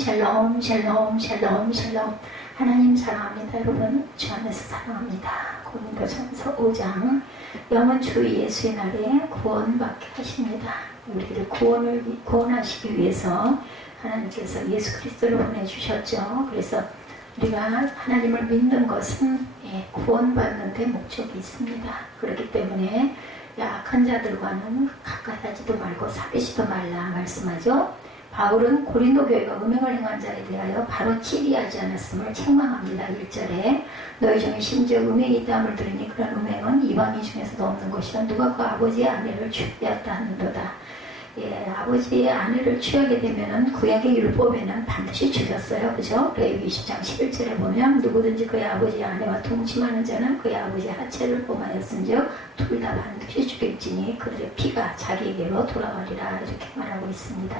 샬롬 샬롬 샬롬 샬롬. 하나님 사랑합니다. 여러분 주 안에서 사랑합니다. 고린도전서 5장. 영은 주 예수의 날에 구원받게 하십니다. 우리를 구원하시기 위해서 하나님께서 예수 그리스도를 보내주셨죠. 그래서 우리가 하나님을 믿는 것은 구원받는 데 목적이 있습니다. 그렇기 때문에 약한 자들과는 가까이 하지도 말고 사귀지도 말라 말씀하죠. 바울은 고린도 교회가 음행을 행한 자에 대하여 바로 치리하지 않았음을 책망합니다. 1절에 너희 중에 심지어 음행이 있다함을 들으니 그런 음행은 이방인 중에서도 없는 것이라 누가 그 아버지의 아내를 취하였다 하는도다. 아버지의 아내를 취하게 되면은 구약의 율법에는 반드시 죽였어요. 그죠? 레위기 20장 11절에 보면 누구든지 그의 아버지의 아내와 동침하는 자는 그의 아버지의 하체를 범하였은즉 둘 다 반드시 죽일지니 그들의 피가 자기에게로 돌아가리라 이렇게 말하고 있습니다.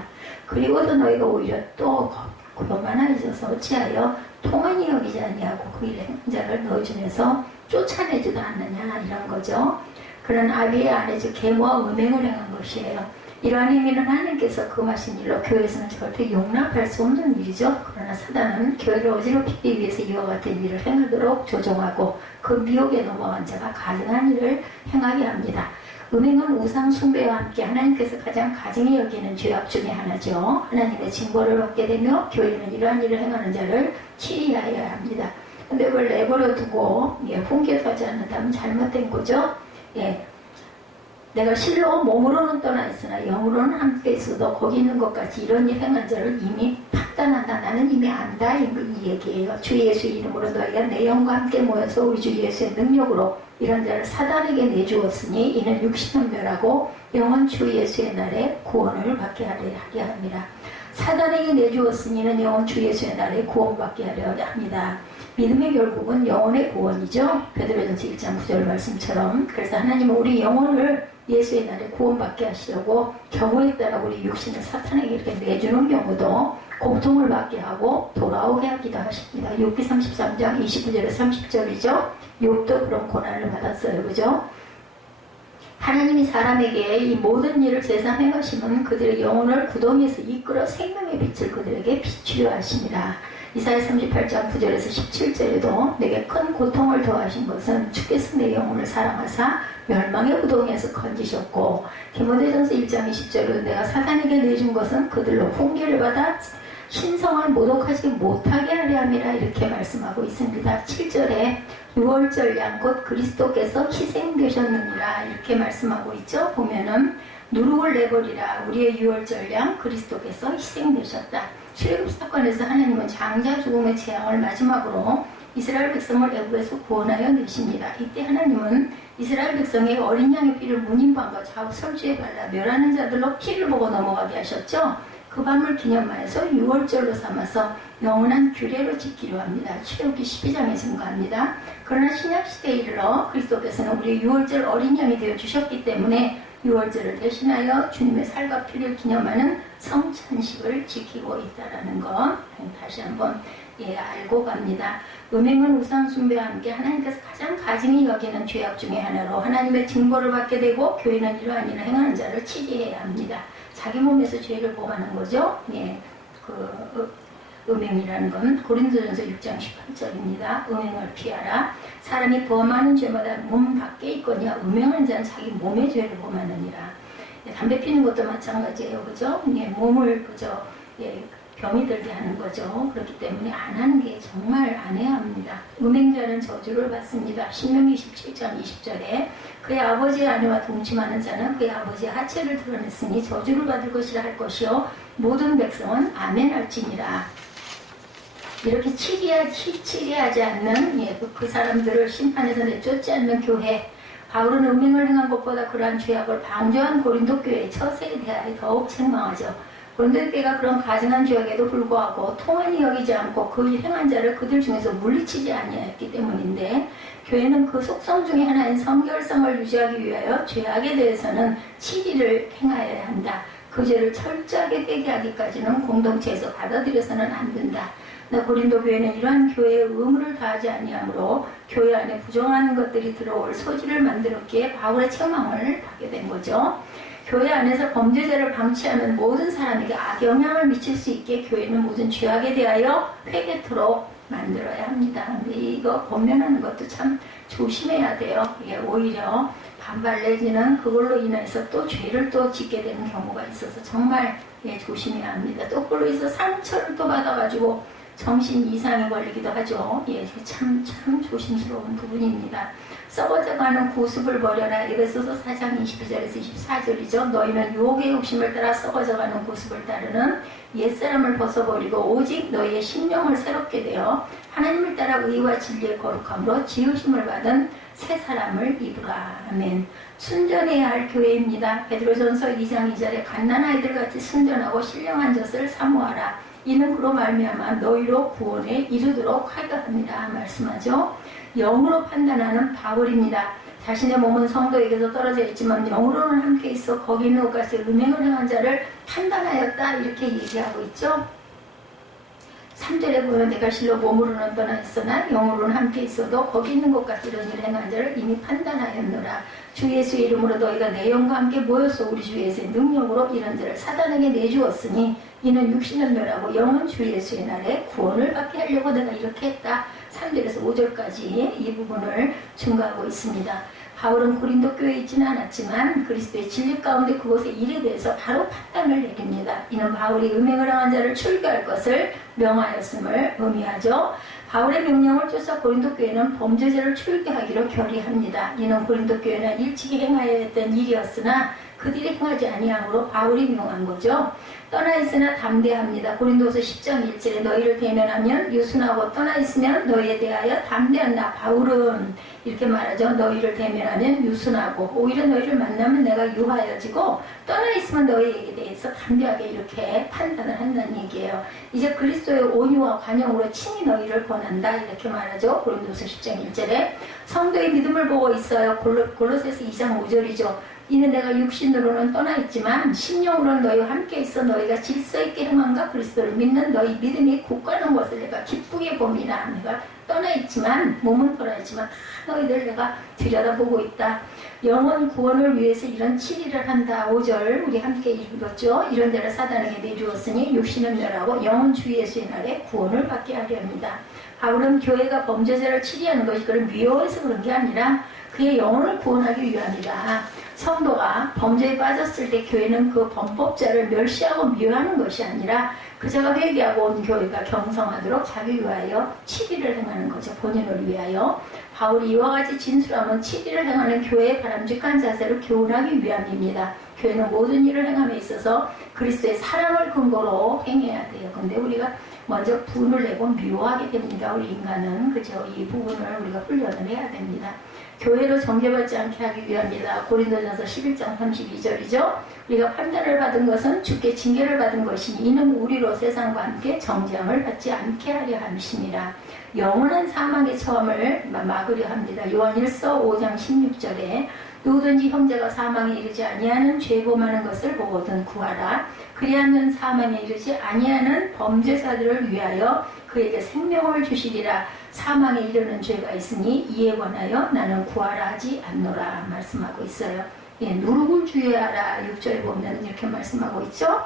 그리고도 너희가 오히려 또 교만하여져서 어찌하여 통한이 여기지 아니하고 그 일을 행한 자를 너희 중에서 쫓아내지도 않느냐 이런 거죠. 그런 아비의 아내 즉 계모와 음행을 행한 것이에요. 이러한 행위는 하나님께서 금하신 일로 교회에서는 절대 용납할 수 없는 일이죠. 그러나 사단은 교회를 어지럽히기 위해서 이와 같은 일을 행하도록 조종하고 그 미혹에 넘어간 자가 가증한 일을 행하게 합니다. 음행은 우상 숭배와 함께 하나님께서 가장 가증히 여기는 죄악 중에 하나죠. 하나님의 징벌을 받게 되며 교회는 이러한 일을 행하는 자를 치리하여야 합니다. 근데 그걸 내버려 두고 훈계도 하지 않는다면 잘못된 거죠. 내가 실로 몸으로는 떠나 있으나 영으로는 함께 있어도 거기 있는 것 같이 이런 일 행한 자를 이미 판단한다. 나는 이미 안다. 이 얘기예요. 주 예수의 이름으로 너희가 내 영과 함께 모여서 우리 주 예수의 능력으로 이런 자를 사단에게 내주었으니 이는 육신은 멸하고 영은 주 예수의 날에 구원을 받게 하려 합니다. 사단에게 내주었으니는 영은 주 예수의 날에 구원받게 하려 합니다. 믿음의 결국은 영혼의 구원이죠. 베드로전서 1장 9절 말씀처럼. 그래서 하나님은 우리 영혼을 예수의 날에 구원받게 하시려고 경우에 따라 우리 육신을 사탄에게 이렇게 내주는 경우도 고통을 받게 하고 돌아오게 하기도 하십니다. 욥기 33장 29절에 30절이죠. 욥도 그런 고난을 받았어요. 그죠? 하나님이 사람에게 이 모든 일을 세상 행하시면 그들의 영혼을 구덩이에서 이끌어 생명의 빛을 그들에게 비추려 하십니다. 이사야 38장 9절에서 17절에도 내게 큰 고통을 더하신 것은 주께서 내 영혼을 사랑하사 멸망의 구덩이에서 건지셨고 디모데전서 1장 20절에도 내가 사단에게 내준 것은 그들로 훈계를 받아 신성을 모독하지 못하게 하려 함이라 이렇게 말씀하고 있습니다. 7절에 유월절 양 곧 그리스도께서 희생되셨느니라 이렇게 말씀하고 있죠. 보면은 누룩을 내버리라 우리의 유월절 양 그리스도께서 희생되셨다. 출애굽 사건에서 하나님은 장자 죽음의 재앙을 마지막으로 이스라엘 백성을 애굽에서 구원하여 내십니다. 이때 하나님은 이스라엘 백성의 어린 양의 피를 문인방과 좌우 설주에 발라 멸하는 자들로 피를 보고 넘어가게 하셨죠. 그 밤을 기념하여서 유월절로 삼아서 영원한 규례로 지키려 합니다. 출애굽기 12장에 증거합니다. 그러나 신약시대에 이르러 그리스도께서는 우리 유월절 어린 양이 되어 주셨기 때문에 유월절을 대신하여 주님의 살과 피를 기념하는 성찬식을 지키고 있다는 것 다시 한번 알고 갑니다. 음행은 우상 숭배와 함께 하나님께서 가장 가증히 여기는 죄악 중에 하나로 하나님의 징벌을 받게 되고 교회는 이러한 일을 행하는 자를 치리해야 합니다. 자기 몸에서 죄를 범하는 거죠. 음행이라는 건 고린도전서 6장 18절입니다. 음행을 피하라. 사람이 범하는 죄마다 몸 밖에 있거니와 음행하는 자는 자기 몸의 죄를 범하느니라. 담배 피는 것도 마찬가지예요. 그죠? 몸을 그저 병이 들게 하는 거죠. 그렇기 때문에 안 하는 게 정말 안 해야 합니다. 음행자는 저주를 받습니다. 신명기 17장 20절에 그의 아버지의 아내와 동침하는 자는 그의 아버지의 하체를 드러냈으니 저주를 받을 것이라 할 것이요 모든 백성은 아멘 할지니라. 이렇게 치리하지 않는 그 사람들을 심판에서 내쫓지 않는 교회, 바울은 음행을 행한 것보다 그러한 죄악을 방조한 고린도 교회의 처세에 대하여 더욱 책망하죠. 고린도 교회가 그런 가증한 죄악에도 불구하고 통한이 여기지 않고 그 일 행한 자를 그들 중에서 물리치지 아니하였기 때문인데 교회는 그 속성 중에 하나인 성결성을 유지하기 위하여 죄악에 대해서는 치리를 행하여야 한다. 그 죄를 철저하게 빼게 하기까지는 공동체에서 받아들여서는 안 된다. 고린도 교회는 이러한 교회의 의무를 다하지 아니하므로 교회 안에 부정하는 것들이 들어올 소지를 만들었기에 바울의 책망을 받게 된 거죠. 교회 안에서 범죄자를 방치하는 모든 사람에게 악영향을 미칠 수 있게 교회는 모든 죄악에 대하여 회개토록 만들어야 합니다. 근데 이거 권면하는 것도 참 조심해야 돼요. 이게 오히려 반발 내지는 그걸로 인해서 또 죄를 또 짓게 되는 경우가 있어서 정말 조심해야 합니다. 또 그걸로 인해서 상처를 또 받아가지고 정신 이상이 걸리기도 하죠. 참 조심스러운 부분입니다. 썩어져가는 구습을 버려라. 에베소서 4장 22절에서 24절이죠. 너희는 유혹의 욕심을 따라 썩어져가는 구습을 따르는 옛사람을 벗어버리고 오직 너희의 심령을 새롭게 되어 하나님을 따라 의와 진리의 거룩함으로 지으심을 받은 새 사람을 입으라. 아멘. 순전해야 할 교회입니다. 베드로전서 2장 2절에 갓난아이들 같이 순전하고 신령한 젖을 사모하라. 이는 그로 말미암아 너희로 구원에 이르도록 하려 합니다. 말씀하죠. 영으로 판단하는 바울입니다. 자신의 몸은 성도에게서 떨어져 있지만 영으로는 함께 있어 거기 있는 것까지 음행을 행한 자를 판단하였다. 이렇게 얘기하고 있죠. 3절에 보면 내가 실로 몸으로는 떠나 있으나 영으로는 함께 있어도 거기 있는 것 같이 이런 일을 행한 자를 이미 판단하였노라. 주 예수의 이름으로 너희가 내 영과 함께 모여서 우리 주 예수의 능력으로 이런 자를 사단에게 내주었으니 이는 육신은 멸하고 영은 주 예수의 날에 구원을 받게 하려고 내가 이렇게 했다. 3절에서 5절까지 이 부분을 증거하고 있습니다. 바울은 고린도 교회에 있지는 않았지만 그리스도의 진리 가운데 그곳의 일에 대해서 바로 판단을 내립니다. 이는 바울이 음행을 행한 자를 출교할 것을 명하였음을 의미하죠. 바울의 명령을 쫓아 고린도 교회는 범죄자를 출교하기로 결의합니다. 이는 고린도 교회는 일찍이 행하여야 했던 일이었으나 그들이 행하지 아니함으로 바울이 명한 거죠. 떠나 있으나 담대합니다. 고린도서 10장 1절에 너희를 대면하면 유순하고 떠나 있으면 너희에 대하여 담대한다. 바울은 이렇게 말하죠. 너희를 대면하면 유순하고 오히려 너희를 만나면 내가 유하여지고 떠나 있으면 너희에게 대해서 담대하게 이렇게 판단을 한다는 얘기예요. 이제 그리스도의 온유와 관용으로 친히 너희를 권한다. 이렇게 말하죠. 고린도서 10장 1절에 성도의 믿음을 보고 있어요. 골로새서 2장 5절이죠. 이는 내가 육신으로는 떠나 있지만 심령으로는 너희와 함께 있어 너희가 질서 있게 행함과 그리스도를 믿는 너희 믿음이 굳건한 것을 내가 기쁘게 봅니다. 내가 떠나 있지만 몸은 떠나 있지만 다 너희들 내가 들여다보고 있다. 영혼 구원을 위해서 이런 치리를 한다. 5절 우리 함께 읽었죠. 이런 데를 사단에게 내주었으니 육신은 멸하고 영혼 주 예수의 날에 구원을 받게 하려 합니다. 바울은 교회가 범죄자를 치리하는 것이 그를 미워해서 그런 게 아니라 그의 영혼을 구원하기 위함이다. 성도가 범죄에 빠졌을 때 교회는 그 범법자를 멸시하고 미워하는 것이 아니라 그자가 회개하고 온 교회가 경성하도록 자기 위하여 치리를 행하는 거죠. 본인을 위하여. 바울이 이와 같이 진술하면 치리를 행하는 교회의 바람직한 자세를 교훈하기 위함입니다. 교회는 모든 일을 행함에 있어서 그리스도의 사랑을 근거로 행해야 돼요. 근데 우리가 먼저 분을 내고 미워하게 됩니다. 우리 인간은. 그죠? 이 부분을 우리가 훈련을 해야 됩니다. 교회로 정죄받지 않게 하기 위함이다. 고린도전서 11장 32절이죠. 우리가 판단을 받은 것은 주께 징계를 받은 것이니 이는 우리로 세상과 함께 정죄함을 받지 않게 하려 함이니라. 영원한 사망의 처함을 막으려 합니다. 요한 1서 5장 16절에 누구든지 형제가 사망에 이르지 아니하는 죄 범하는 것을 보거든 구하라. 그리하면 사망에 이르지 아니하는 범죄자들을 위하여 그에게 생명을 주시리라. 사망에 이르는 죄가 있으니 이에 관하여 나는 구하라 하지 않노라 말씀하고 있어요. 누룩을 주의하라 6절에 보면 이렇게 말씀하고 있죠.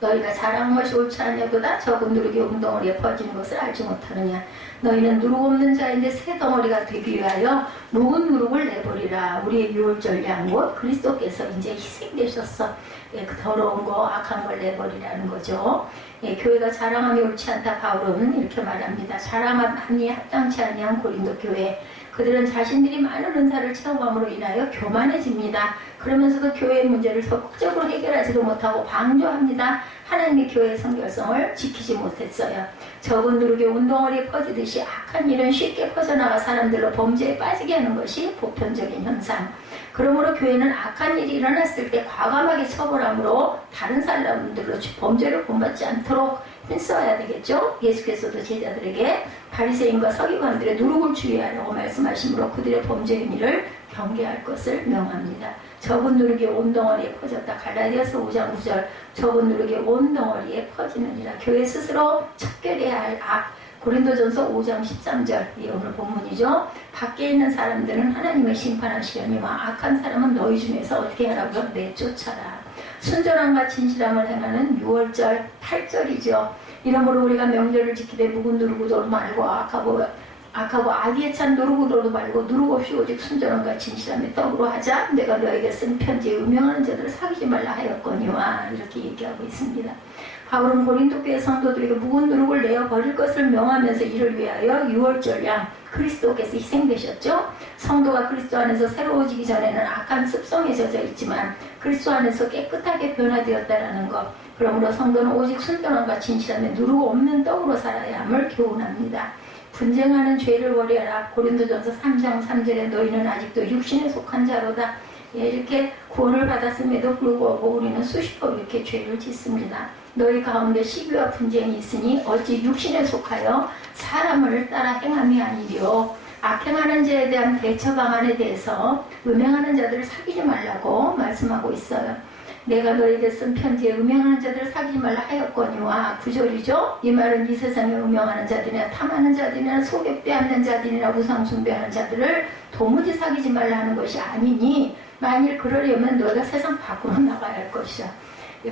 너희가 자랑한 것이 옳지 아니하도다 적은 누룩이 온 덩어리에 퍼지는 것을 알지 못하느냐. 너희는 누룩 없는 자인데 새 덩어리가 되기 위하여 묵은 누룩을 내버리라. 우리의 유월절량 곧 그리스도께서 이제 희생되셨어. 그 더러운 거 악한 걸 내버리라는 거죠. 교회가 자랑함이 옳지 않다. 바울은 이렇게 말합니다. 자랑함이 합당치 아니한 고린도 교회. 그들은 자신들이 많은 은사를 체험함으로 인하여 교만해집니다. 그러면서도 교회의 문제를 적극적으로 해결하지도 못하고 방조합니다. 하나님의 교회의 성결성을 지키지 못했어요. 적은 누룩이 온덩어리에 퍼지듯이 악한 일은 쉽게 퍼져나가 사람들로 범죄에 빠지게 하는 것이 보편적인 현상. 그러므로 교회는 악한 일이 일어났을 때 과감하게 처벌함으로 다른 사람들로 범죄를 본받지 않도록 힘써야 되겠죠. 예수께서도 제자들에게 바리새인과 서기관들의 누룩을 주의하라고 말씀하시므로 그들의 범죄 행위를 경계할 것을 명합니다. 적은 누룩이 온 덩어리에 퍼졌다. 갈라디아서 5장 9절 적은 누룩이 온 덩어리에 퍼지느니라. 교회 스스로 척결해야 할 악, 고린도전서 5장 13절, 오늘 본문이죠. 밖에 있는 사람들은 하나님의 심판하시려니와 악한 사람은 너희 중에서 어떻게 하라고요? 내쫓아라. 순전함과 진실함을 행하는 6월절 8절이죠. 이러므로 우리가 명절을 지키되 묵은 누르고도 말고 악하고 악의에 찬 누르고도 말고 누르고 없이 오직 순전함과 진실함의 떡으로 하자. 내가 너에게 쓴 편지에 음행하는 자들을 사귀지 말라 하였거니와, 이렇게 얘기하고 있습니다. 바울은 고린도 교회 성도들에게 묵은 누룩을 내어 버릴 것을 명하면서 이를 위하여 6월절 양 그리스도께서 희생되셨죠. 성도가 그리스도 안에서 새로워지기 전에는 악한 습성에 젖어 있지만 그리스도 안에서 깨끗하게 변화되었다라는 것. 그러므로 성도는 오직 순전함과 진실함에 누르고 없는 떡으로 살아야 함을 교훈합니다. 분쟁하는 죄를 버려라. 고린도전서 3장 3절에 너희는 아직도 육신에 속한 자로다. 이렇게 구원을 받았음에도 불구하고 우리는 수시로 이렇게 죄를 짓습니다. 너희 가운데 시기와 분쟁이 있으니 어찌 육신에 속하여 사람을 따라 행함이 아니려. 악행하는 자에 대한 대처 방안에 대해서 음행하는 자들을 사귀지 말라고 말씀하고 있어요. 내가 너에게 쓴 편지에 음행하는 자들을 사귀지 말라 하였거니와, 9절이죠. 이 말은 이 세상에 음행하는 자들이나 탐하는 자들이나 속에 빼앗는 자들이나 우상 숭배하는 자들을 도무지 사귀지 말라 하는 것이 아니니, 만일 그러려면 너희가 세상 밖으로 나가야 할 것이야.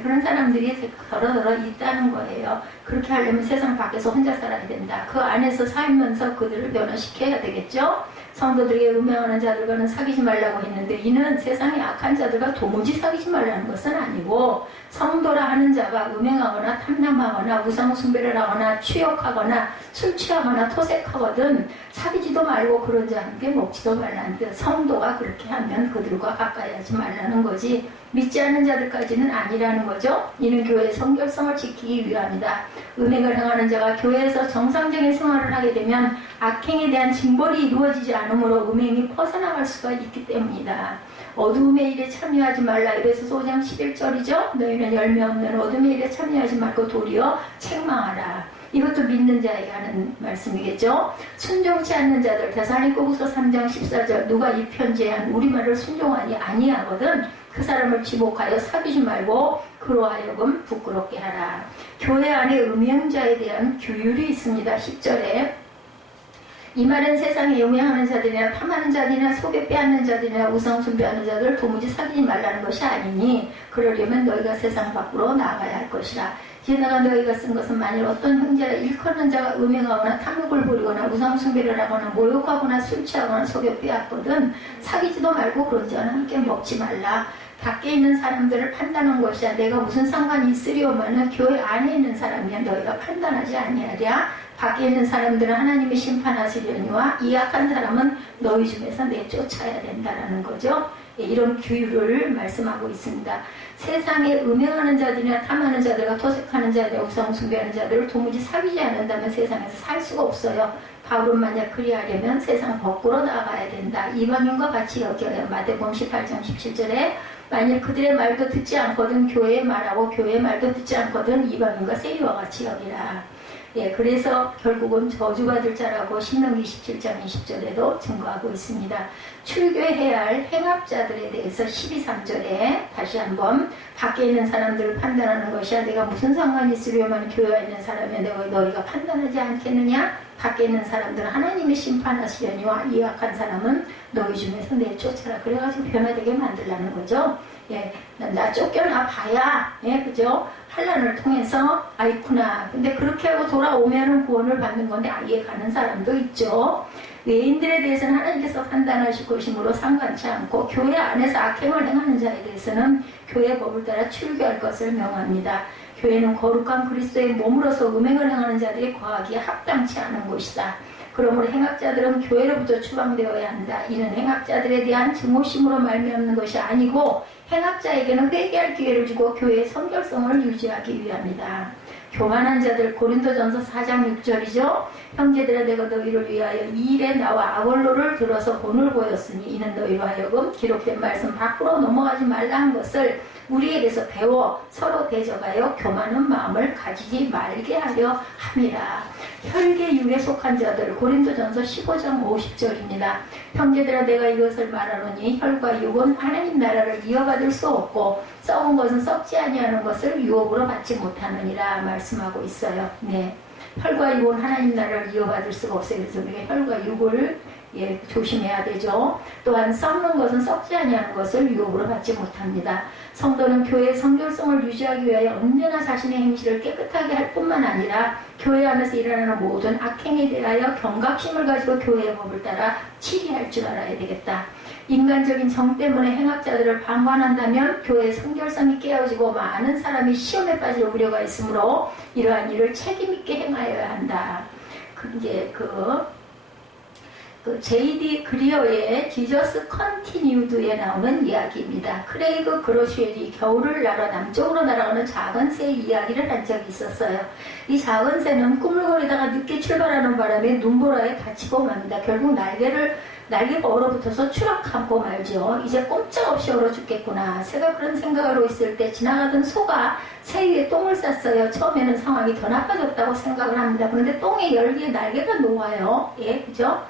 그런 사람들이 더러더러 있다는 거예요. 그렇게 하려면 세상 밖에서 혼자 살아야 된다. 그 안에서 살면서 그들을 변화시켜야 되겠죠. 성도들에게 음행하는 자들과는 사귀지 말라고 했는데, 이는 세상의 악한 자들과 도무지 사귀지 말라는 것은 아니고, 성도라 하는 자가 음행하거나 탐남하거나 우상 숭배를 하거나 취욕하거나 술 취하거나 토색하거든 사귀지도 말고 그런 자와 함께 먹지도 말라는 듯. 성도가 그렇게 하면 그들과 가까이 하지 말라는 거지, 믿지 않는 자들까지는 아니라는 거죠. 이는 교회의 성결성을 지키기 위함이다. 음행을 행하는 자가 교회에서 정상적인 생활을 하게 되면 악행에 대한 징벌이 이루어지지 않으므로 음행이 퍼져나갈 수가 있기 때문이다. 어두움의 일에 참여하지 말라. 에베소서 5장 11절이죠. 너희는 열매 없는 어둠의 일에 참여하지 말고 도리어 책망하라. 이것도 믿는 자에게 하는 말씀이겠죠. 순종치 않는 자들, 데살로니가후서 3장 14절, 누가 이 편지에 한 우리말을 순종하니 아니하거든 그 사람을 지목하여 사귀지 말고 그로 하여금 부끄럽게 하라. 교회 안에 음행자에 대한 규율이 있습니다. 10절에 이 말은 세상에 음행하는 자들이나 탐하는 자들이나 속에 빼앗는 자들이나 우상 숭배하는 자들을 도무지 사귀지 말라는 것이 아니니, 그러려면 너희가 세상 밖으로 나가야 할 것이라. 게다가 너희가 쓴 것은 만일 어떤 형제라 일컫는 자가 음행하거나 탐욕을 부리거나 우상 숭배를 하거나 모욕하거나 술 취하거나 속에 빼앗거든 사귀지도 말고 그런 자는 함께 먹지 말라. 밖에 있는 사람들을 판단한 것이야. 내가 무슨 상관이 있으려면은 교회 안에 있는 사람이야. 너희가 판단하지 아니하랴. 밖에 있는 사람들은 하나님이 심판하시려니와 이 악한 사람은 너희 중에서 내쫓아야 된다라는 거죠. 이런 규율을 말씀하고 있습니다. 세상에 음행하는 자들이나 탐하는 자들과 토색하는 자들, 우상 숭배하는 자들을 도무지 사귀지 않는다면 세상에서 살 수가 없어요. 바울은 만약 그리하려면 세상 밖으로 나가야 된다. 이방인과 같이 여겨요. 마태복음 18장 17절에 만일 그들의 말도 듣지 않거든 교회의 말하고 교회의 말도 듣지 않거든 이방인과 세리와 같이 여기라. 그래서 결국은 저주받을 자라고 신명기 27장 20절에도 증거하고 있습니다. 출교해야 할 행합자들에 대해서 12~3절에 다시 한번 밖에 있는 사람들을 판단하는 것이야. 내가 무슨 상관이 있으려면 교회에 있는 사람이 너희가 판단하지 않겠느냐? 밖에 있는 사람들은 하나님이 심판하시려니와 이 악한 사람은 너희 중에서 내쫓아라. 그래가지고 변화되게 만들라는 거죠. 나 쫓겨나 봐야, 그죠? 환난을 통해서, 아이쿠나. 근데 그렇게 하고 돌아오면은 구원을 받는 건데, 아예 가는 사람도 있죠. 외인들에 대해서는 하나님께서 판단하실 것이므로 상관치 않고, 교회 안에서 악행을 행하는 자에 대해서는 교회 법을 따라 출교할 것을 명합니다. 교회는 거룩한 그리스도의 몸으로서 음행을 행하는 자들이 거하기에 합당치 않은 곳이다. 그러므로 행악자들은 교회로부터 추방되어야 한다. 이는 행악자들에 대한 증오심으로 말미암는 것이 아니고 행악자에게는 회개할 기회를 주고 교회의 성결성을 유지하기 위함이다. 교만한 자들, 고린도전서 4장 6절이죠. 형제들아 내가 너희를 위하여 이 일에 나와 아볼로를 들어서 본을 보였으니 이는 너희로 하여금 기록된 말씀 밖으로 넘어가지 말라 한 것을 우리에게서 배워 서로 대적하여 교만한 마음을 가지지 말게 하려 함이라. 혈계육에 속한 자들, 고린도전서 15장 50절입니다. 형제들아 내가 이것을 말하노니 혈과 육은 하나님 나라를 이어받을 수 없고 썩은 것은 썩지 아니하는 것을 유업으로 받지 못하느니라 말씀하고 있어요. 혈과 육은 하나님 나라를 이어받을 수가 없어요. 그래서 우리가 혈과 육을 조심해야 되죠. 또한 썩는 것은 썩지 아니하는 것을 유혹으로 받지 못합니다. 성도는 교회의 성결성을 유지하기 위하여 언제나 자신의 행실을 깨끗하게 할 뿐만 아니라 교회 안에서 일어나는 모든 악행에 대하여 경각심을 가지고 교회의 법을 따라 치리할 줄 알아야 되겠다. 인간적인 정 때문에 행악자들을 방관한다면 교회의 성결성이 깨어지고 많은 사람이 시험에 빠질 우려가 있으므로 이러한 일을 책임있게 행하여야 한다. J.D. 그리어의 지저스 컨티뉴드에 나오는 이야기입니다. 크레이그 그로슈엘이 겨울을 날아 남쪽으로 날아가는 작은 새의 이야기를 한 적이 있었어요. 이 작은 새는 꾸물거리다가 늦게 출발하는 바람에 눈보라에 다치고 맙니다. 결국 날개가 얼어붙어서 추락하고 말죠. 이제 꼼짝없이 얼어 죽겠구나. 새가 그런 생각을 하고 있을 때 지나가던 소가 새 위에 똥을 쌌어요. 처음에는 상황이 더 나빠졌다고 생각을 합니다. 그런데 똥의 열기에 날개가 녹아요. 그죠?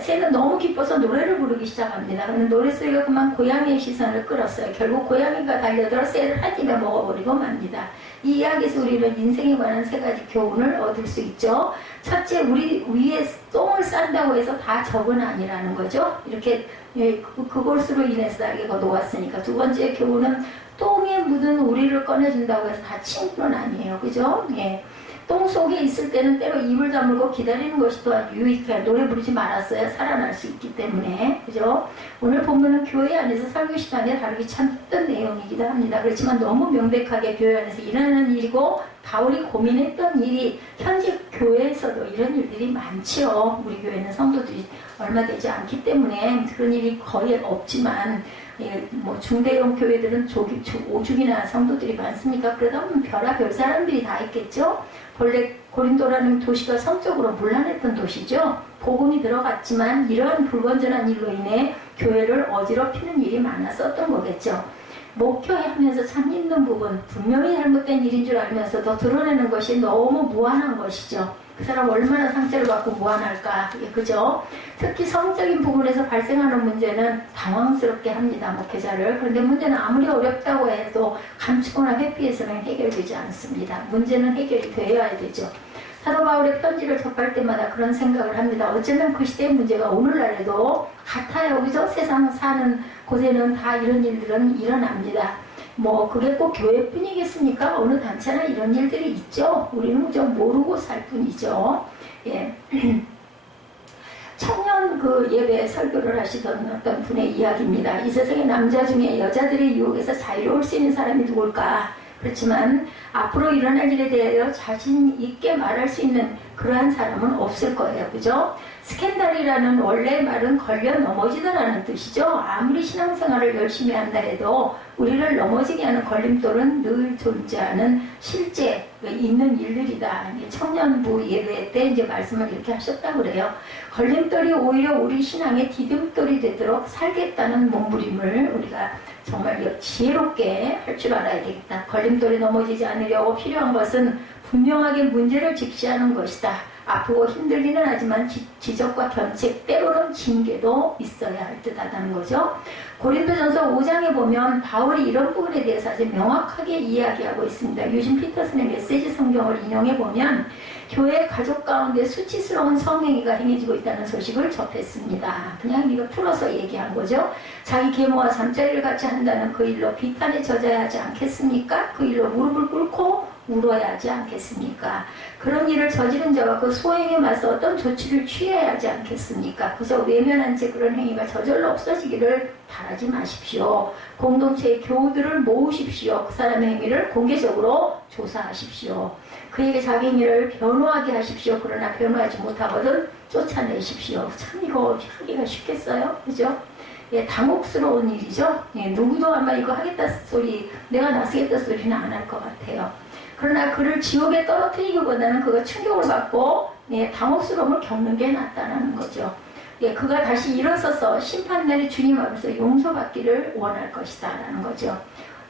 새는 너무 기뻐서 노래를 부르기 시작합니다. 그런데 노랫소리가 그만 고양이의 시선을 끌었어요. 결국 고양이가 달려들어 새를 한 입에 먹어버리고 맙니다. 이 이야기에서 우리는 인생에 관한 세 가지 교훈을 얻을 수 있죠. 첫째, 우리 위에 똥을 싼다고 해서 다 적은 아니라는 거죠. 이렇게 그것으로 인해서 날개가 녹았으니까. 두 번째 교훈은 똥에 묻은 우리를 꺼내준다고 해서 다 친구는 아니에요. 그죠? 똥 속에 있을 때는 때로 입을 다물고 기다리는 것이 또한 유익해요. 노래 부르지 말았어야 살아날 수 있기 때문에. 그죠? 오늘 본문은 교회 안에서 설교 시간에 다루기 참 힘든 내용이기도 합니다. 그렇지만 너무 명백하게 교회 안에서 일어나는 일이고 바울이 고민했던 일이 현재 교회에서도 이런 일들이 많지요. 우리 교회는 성도들이 얼마 되지 않기 때문에 그런 일이 거의 없지만 중대형 교회들은 오죽이나 성도들이 많습니까? 그러다 보면 별의별 사람들이 다 있겠죠? 본래 고린도라는 도시가 성적으로 문란했던 도시죠. 복음이 들어갔지만 이러한 불건전한 일로 인해 교회를 어지럽히는 일이 많았었던 거겠죠. 목회하면서 참 힘든 부분, 분명히 잘못된 일인 줄 알면서도 드러내는 것이 너무 무한한 것이죠. 그 사람 얼마나 상처를 받고 무한할까. 그죠? 특히 성적인 부분에서 발생하는 문제는 당황스럽게 합니다. 목회자를. 그런데 문제는 아무리 어렵다고 해도 감추거나 회피해서는 해결되지 않습니다. 문제는 해결이 되어야 되죠. 사도 바울의 편지를 접할 때마다 그런 생각을 합니다. 어쩌면 그 시대의 문제가 오늘날에도 같아요. 그죠? 세상 사는 곳에는 다 이런 일들은 일어납니다. 그게 꼭 교회뿐이겠습니까? 어느 단체나 이런 일들이 있죠. 우리는 좀 모르고 살 뿐이죠. 청년 예배 설교를 하시던 어떤 분의 이야기입니다. 이 세상의 남자 중에 여자들의 유혹에서 자유로울 수 있는 사람이 누굴까? 그렇지만 앞으로 일어날 일에 대하여 자신 있게 말할 수 있는 그러한 사람은 없을 거예요. 그죠? 스캔들이라는 원래 말은 걸려 넘어지다라는 뜻이죠. 아무리 신앙생활을 열심히 한다 해도 우리를 넘어지게 하는 걸림돌은 늘 존재하는 실제 있는 일들이다. 청년부 예배 때 이제 말씀을 이렇게 하셨다고 그래요. 걸림돌이 오히려 우리 신앙의 디딤돌이 되도록 살겠다는 몸부림을 우리가 정말 지혜롭게 할 줄 알아야 되겠다. 걸림돌이 넘어지지 않으려고 필요한 것은 분명하게 문제를 직시하는 것이다. 아프고 힘들기는 하지만 지적과 견책, 때로는 징계도 있어야 할 듯하다는 거죠. 고린도전서 5장에 보면 바울이 이런 부분에 대해서 아주 명확하게 이야기하고 있습니다. 유진 피터슨의 메시지 성경을 인용해 보면 교회 가족 가운데 수치스러운 성행위가 행해지고 있다는 소식을 접했습니다. 그냥 이거 풀어서 얘기한 거죠. 자기 계모와 잠자리를 같이 한다는 그 일로 비탄에 젖어야 하지 않겠습니까? 그 일로 무릎을 꿇고 울어야 하지 않겠습니까? 그런 일을 저지른 자와 그 소행에 맞서 어떤 조치를 취해야 하지 않겠습니까? 그저 외면한 채 그런 행위가 저절로 없어지기를 바라지 마십시오. 공동체의 교우들을 모으십시오. 그 사람의 행위를 공개적으로 조사하십시오. 그에게 자기 행위를 변호하게 하십시오. 그러나 변호하지 못하거든 쫓아내십시오. 참 이거 하기가 쉽겠어요? 그죠? 당혹스러운 일이죠? 누구도 아마 이거 하겠다 소리, 내가 나서겠다 소리는 안 할 것 같아요. 그러나 그를 지옥에 떨어뜨리기보다는 그가 충격을 받고 당혹스러움을 겪는 게 낫다는 거죠. 그가 다시 일어서서 심판날에 주님 앞에서 용서받기를 원할 것이다 라는 거죠.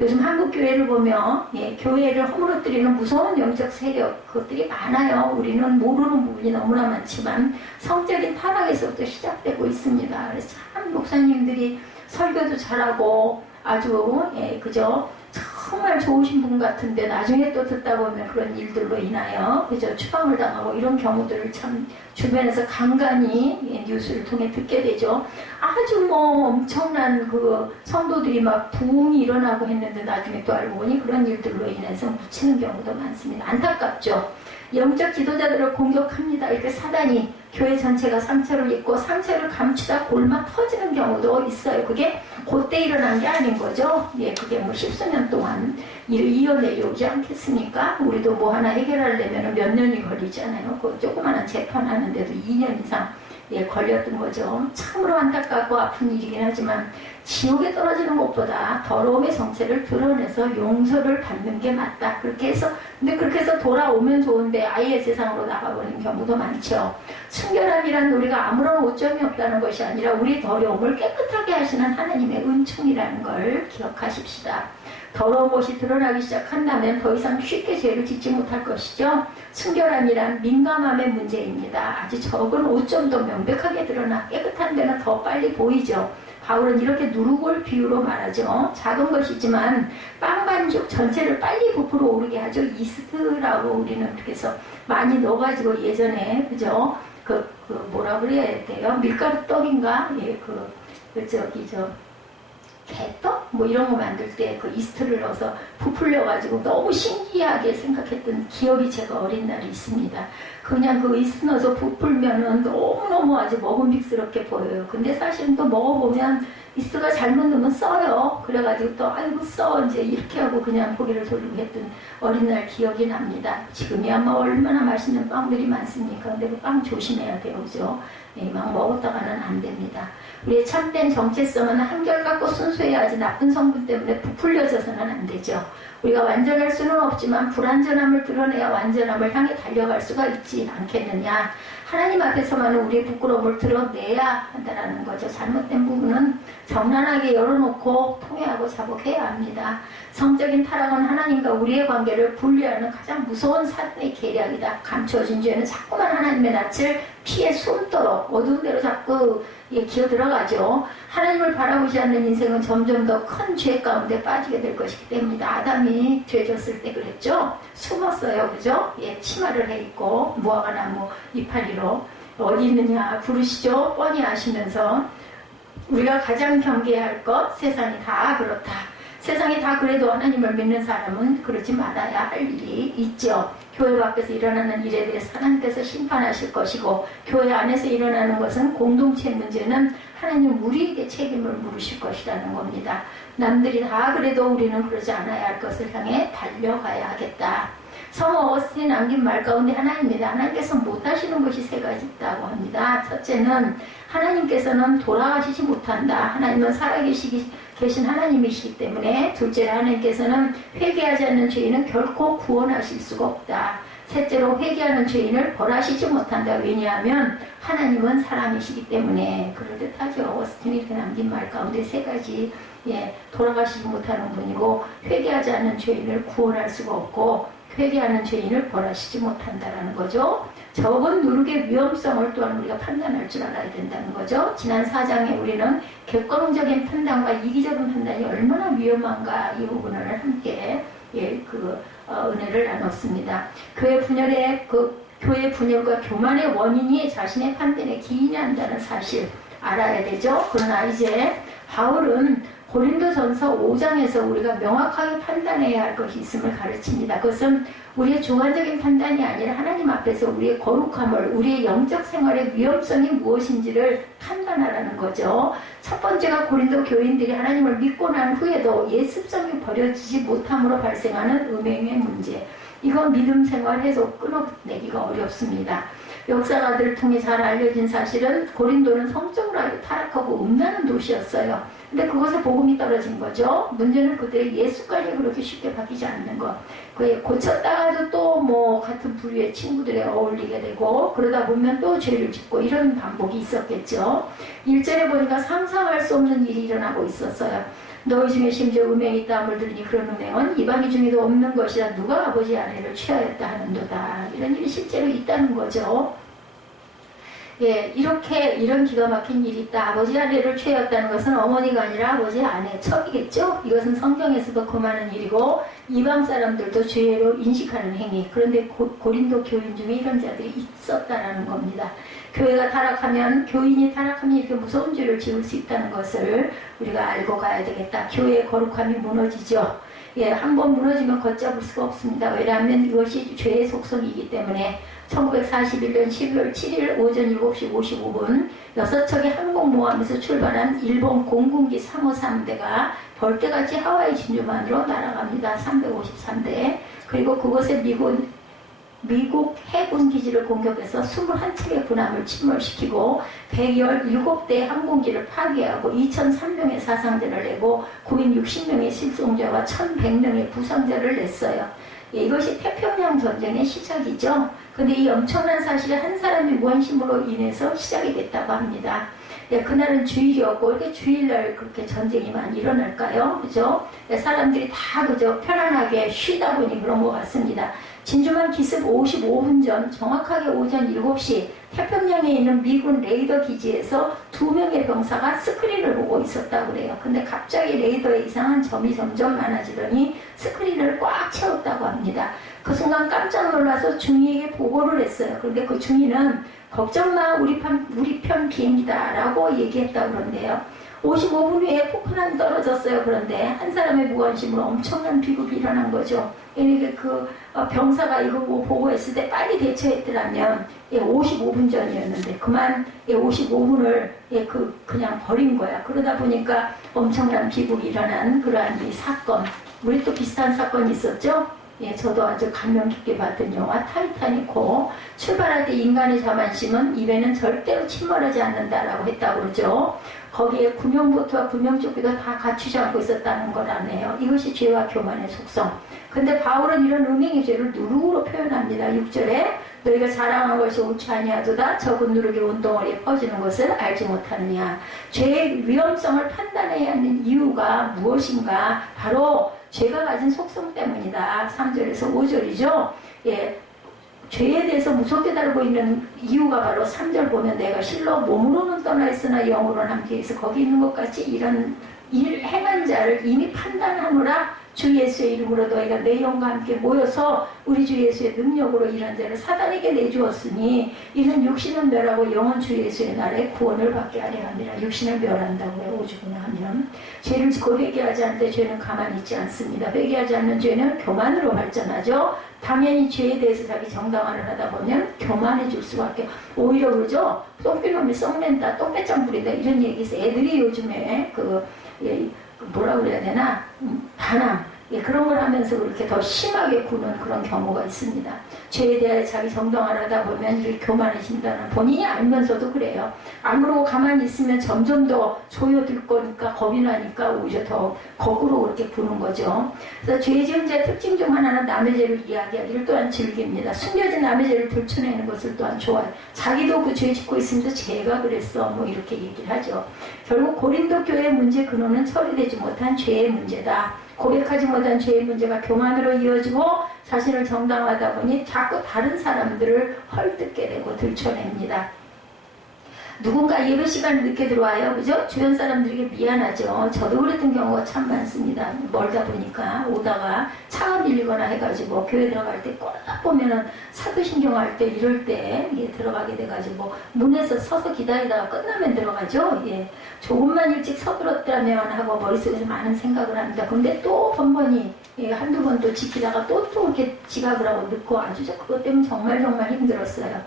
요즘 한국 교회를 보면 교회를 허물어뜨리는 무서운 영적 세력 그것들이 많아요. 우리는 모르는 부분이 너무나 많지만 성적인 타락에서부터 시작되고 있습니다. 그래서 참 목사님들이 설교도 잘하고 아주 그죠? 정말 좋으신 분 같은데 나중에 또 듣다 보면 그런 일들로 인하여 그저 추방을 당하고 이런 경우들을 참 주변에서 간간히 뉴스를 통해 듣게 되죠. 아주 뭐 엄청난 그 성도들이 막 부흥이 일어나고 했는데 나중에 또 알고 보니 그런 일들로 인해서 묻히는 경우도 많습니다. 안타깝죠. 영적 지도자들을 공격합니다. 이렇게 사단이 교회 전체가 상처를 입고 상처를 감추다 골마 터지는 경우도 있어요. 그게 그때 일어난 게 아닌 거죠. 예, 그게 뭐 십수년 동안 이어내려 오지 않겠습니까? 우리도 뭐 하나 해결하려면 몇 년이 걸리잖아요. 그 조그마한 재판하는데도 2년 이상 예, 걸렸던 거죠. 참으로 안타깝고 아픈 일이긴 하지만 지옥에 떨어지는 것보다 더러움의 정체를 드러내서 용서를 받는 게 맞다. 그렇게 해서 근데 그렇게 해서 돌아오면 좋은데 아예 세상으로 나가버리는 경우도 많죠. 순결함이란 우리가 아무런 오점이 없다는 것이 아니라 우리 더러움을 깨끗하게 하시는 하나님의 은총이라는 걸 기억하십시다. 더러운 것이 드러나기 시작한다면 더 이상 쉽게 죄를 짓지 못할 것이죠. 순결함이란 민감함의 문제입니다. 아주 적은 오점도 명백하게 드러나 깨끗한 데는 더 빨리 보이죠. 바울은 이렇게 누룩을 비유로 말하죠. 작은 것이지만 빵 반죽 전체를 빨리 부풀어 오르게 하죠. 이스트라고 우리는 그렇게 해서 많이 넣어가지고 예전에 그죠? 그 뭐라 그래야 돼요? 밀가루 떡인가? 예, 개떡? 뭐 이런 거 만들 때 그 이스트를 넣어서 부풀려가지고 너무 신기하게 생각했던 기억이 제가 어린 날이 있습니다. 그냥 그 이스트 넣어서 부풀면은 너무너무 아주 먹음직스럽게 보여요. 근데 사실은 또 먹어보면 이스트가 잘못 넣으면 써요. 그래가지고 또 아이고 써 이제 이렇게 하고 그냥 고개를 돌리고 했던 어린 날 기억이 납니다. 지금이야 뭐 얼마나 맛있는 빵들이 많습니까? 근데 그 빵 조심해야 돼요. 그죠? 예, 막 먹었다가는 안 됩니다. 우리의 참된 정체성은 한결같고 순수해야 하지 나쁜 성분 때문에 부풀려져서는 안 되죠. 우리가 완전할 수는 없지만 불완전함을 드러내야 완전함을 향해 달려갈 수가 있지 않겠느냐. 하나님 앞에서만은 우리의 부끄러움을 드러내야 한다는 거죠. 잘못된 부분은 정난하게 열어놓고 통회하고 자복해야 합니다. 성적인 타락은 하나님과 우리의 관계를 분리하는 가장 무서운 사단의 계략이다. 감춰진 죄는 자꾸만 하나님의 낯을 피해 숨도록 어두운 데로 자꾸 기어 들어가죠. 하나님을 바라보지 않는 인생은 점점 더 큰 죄 가운데 빠지게 될 것이기 때문에 아담이 죄 졌을 때 그랬죠. 숨었어요. 그죠? 예, 치마를 해 입고 무화과 나무 이파리로 어디 있느냐 부르시죠. 뻔히 아시면서 우리가 가장 경계해야 할 것 세상이 다 그렇다. 세상이 다 그래도 하나님을 믿는 사람은 그러지 말아야 할 일이 있죠. 교회 밖에서 일어나는 일에 대해서 하나님께서 심판하실 것이고 교회 안에서 일어나는 것은 공동체 문제는 하나님 우리에게 책임을 물으실 것이라는 겁니다. 남들이 다 그래도 우리는 그러지 않아야 할 것을 향해 달려가야 하겠다. 성 어거스틴이 남긴 말 가운데 하나입니다. 하나님께서 못하시는 것이 세 가지 있다고 합니다. 첫째는 하나님께서는 돌아가시지 못한다. 하나님은 살아계신 하나님이시기 때문에. 둘째로 하나님께서는 회개하지 않는 죄인은 결코 구원하실 수가 없다. 셋째로 회개하는 죄인을 벌하시지 못한다. 왜냐하면 하나님은 사람이시기 때문에. 그럴듯하죠. 어거스틴이 이렇게 남긴 말 가운데 세 가지. 돌아가시지 못하는 분이고 회개하지 않는 죄인을 구원할 수가 없고 회개하는 죄인을 벌하시지 못한다라는 거죠. 적은 누룩의 위험성을 또한 우리가 판단할 줄 알아야 된다는 거죠. 지난 4장에 우리는 객관적인 판단과 이기적인 판단이 얼마나 위험한가 이 부분을 함께 은혜를 나눴습니다. 교회 분열과 교만의 원인이 자신의 판단에 기인한다는 사실 알아야 되죠. 그러나 이제 바울은 고린도전서 5장에서 우리가 명확하게 판단해야 할 것이 있음을 가르칩니다. 그것은 우리의 주관적인 판단이 아니라 하나님 앞에서 우리의 거룩함을, 우리의 영적 생활의 위험성이 무엇인지를 판단하라는 거죠. 첫 번째가 고린도 교인들이 하나님을 믿고 난 후에도 옛 습성이 버려지지 못함으로 발생하는 음행의 문제. 이건 믿음 생활에서 끊어내기가 어렵습니다. 역사가들을 통해 잘 알려진 사실은 고린도는 성적으로 아주 타락하고 음란한 도시였어요. 근데 그것에 복음이 떨어진 거죠. 문제는 그들의 예수까지 그렇게 쉽게 바뀌지 않는 것. 그게 고쳤다가도 또 뭐 같은 부류의 친구들에 어울리게 되고 그러다 보면 또 죄를 짓고 이런 반복이 있었겠죠. 1절에 보니까 상상할 수 없는 일이 일어나고 있었어요. 너희 중에 심지어 음행이 있다함을 들으니 그런 음행은 이방인 중에도 없는 것이라 누가 아버지 아내를 취하였다 하는도다. 이런 일이 실제로 있다는 거죠. 예, 이런 기가 막힌 일이 있다. 아버지 아내를 취하였다는 것은 어머니가 아니라 아버지 아내 척이겠죠? 이것은 성경에서도 금하는 일이고 이방 사람들도 죄로 인식하는 행위. 그런데 고린도 교인 중에 이런 자들이 있었다라는 겁니다. 교회가 타락하면, 교인이 타락하면 이렇게 무서운 죄를 지을 수 있다는 것을 우리가 알고 가야 되겠다. 교회의 거룩함이 무너지죠. 예, 한번 무너지면 걷잡을 수가 없습니다. 왜냐하면 이것이 죄의 속성이기 때문에 1941년 12월 7일 오전 7시 55분 6척의 항공모함에서 출발한 일본 공군기 353대가 벌떼같이 하와이 진주만으로 날아갑니다. 353대. 그리고 그곳에 미국 해군 기지를 공격해서 21척의 군함을 침몰시키고 117대의 항공기를 파괴하고 2,003명의 사상자를 내고 960명의 실종자와 1,100명의 부상자를 냈어요. 예, 이것이 태평양 전쟁의 시작이죠. 근데 이 엄청난 사실이 한 사람의 무관심으로 인해서 시작이 됐다고 합니다. 예, 그날은 주일이었고, 이렇게 주일날 그렇게 전쟁이 많이 일어날까요? 그죠? 예, 사람들이 다 그저 편안하게 쉬다 보니 그런 것 같습니다. 진주만 기습 55분 전 정확하게 오전 7시 태평양에 있는 미군 레이더 기지에서 2명의 병사가 스크린을 보고 있었다고 그래요. 근데 갑자기 레이더에 이상한 점이 점점 많아지더니 스크린을 꽉 채웠다고 합니다. 그 순간 깜짝 놀라서 중위에게 보고를 했어요. 그런데 그 중위는 걱정 마, 우리 편 비행기다 라고 얘기했다고 그러는데요. 55분 후에 폭탄이 떨어졌어요. 그런데 한 사람의 무관심으로 엄청난 비극이 일어난 거죠. 그 병사가 이거 보고했을 때 빨리 대처했더라면 55분 전이었는데 그만 55분을 그냥 버린 거야. 그러다 보니까 엄청난 비극이 일어난 그러한 이 사건. 우리 또 비슷한 사건이 있었죠. 예, 저도 아주 감명 깊게 봤던 영화 타이타닉호. 출발할 때 인간의 자만심은 입에는 절대로 침몰하지 않는다라고 했다고 그러죠. 거기에 구명보트와 구명조끼도 다 갖추지 않고 있었다는 거라네요. 이것이 죄와 교만의 속성. 근데 바울은 이런 음행의 죄를 누룩으로 표현합니다. 6절에 너희가 자랑한 것이 옳지 아니하도다 적은 누룩이 온 덩어리에 퍼지는 것을 알지 못하느냐. 죄의 위험성을 판단해야 하는 이유가 무엇인가? 바로 죄가 가진 속성 때문이다. 3절에서 5절이죠. 예, 죄에 대해서 무섭게 다루고 있는 이유가 바로 3절 보면 내가 실로 몸으로는 떠나 있으나 영으로는 함께 있어 거기 있는 것 같이 이런 일 행한 자를 이미 판단하노라. 주 예수의 이름으로 너희가 내 영과 함께 모여서 우리 주 예수의 능력으로 이런 자를 사단에게 내주었으니 이는 육신은 멸하고 영은 주 예수의 날에 구원을 받게 하려 함이라. 육신을 멸한다고요. 오죽이나 하면 죄를 짓고 회개하지 않을 때 죄는 가만히 있지 않습니다. 회개하지 않는 죄는 교만으로 발전하죠. 당연히 죄에 대해서 자기 정당화를 하다 보면 교만해질 수밖에. 오히려 그러죠. 똥비놈이 썩낸다, 똥배짱 부리다 이런 얘기 있어요. 애들이 요즘에 뭐라 그래야 되나? 반항. 예, 그런 걸 하면서 그렇게 더 심하게 구는 그런 경우가 있습니다. 죄에 대해 자기 정당화를 하다 보면 이렇게 교만해진다는 본인이 알면서도 그래요. 안 그러고 가만히 있으면 점점 더 조여들 거니까 겁이 나니까 오히려 더 거꾸로 그렇게 구는 거죠. 그래서 죄 지은 자의 특징 중 하나는 남의 죄를 이야기하기를 또한 즐깁니다. 숨겨진 남의 죄를 들춰내는 것을 또한 좋아해요. 자기도 그 죄 짓고 있으면서 제가 그랬어 뭐 이렇게 얘기를 하죠. 결국 고린도 교회의 문제 근원은 처리되지 못한 죄의 문제다. 고백하지 못한 죄의 문제가 교만으로 이어지고 자신을 정당화하다 보니 자꾸 다른 사람들을 헐뜯게 되고 들춰냅니다. 누군가 예배 시간에 늦게 들어와요. 그죠? 주변 사람들에게 미안하죠. 저도 그랬던 경우가 참 많습니다. 멀다 보니까 오다가 차가 밀리거나 해가지고 교회 들어갈 때 꼬라 보면은 사도신경할 때 이럴 때 들어가게 돼가지고 문에서 서서 기다리다가 끝나면 들어가죠. 예. 조금만 일찍 서둘렀다면 하고 머릿속에서 많은 생각을 합니다. 근데 또 번번이 한두 번 또 지키다가 또 이렇게 지각을 하고 늦고 아주 그것 때문에 정말 힘들었어요.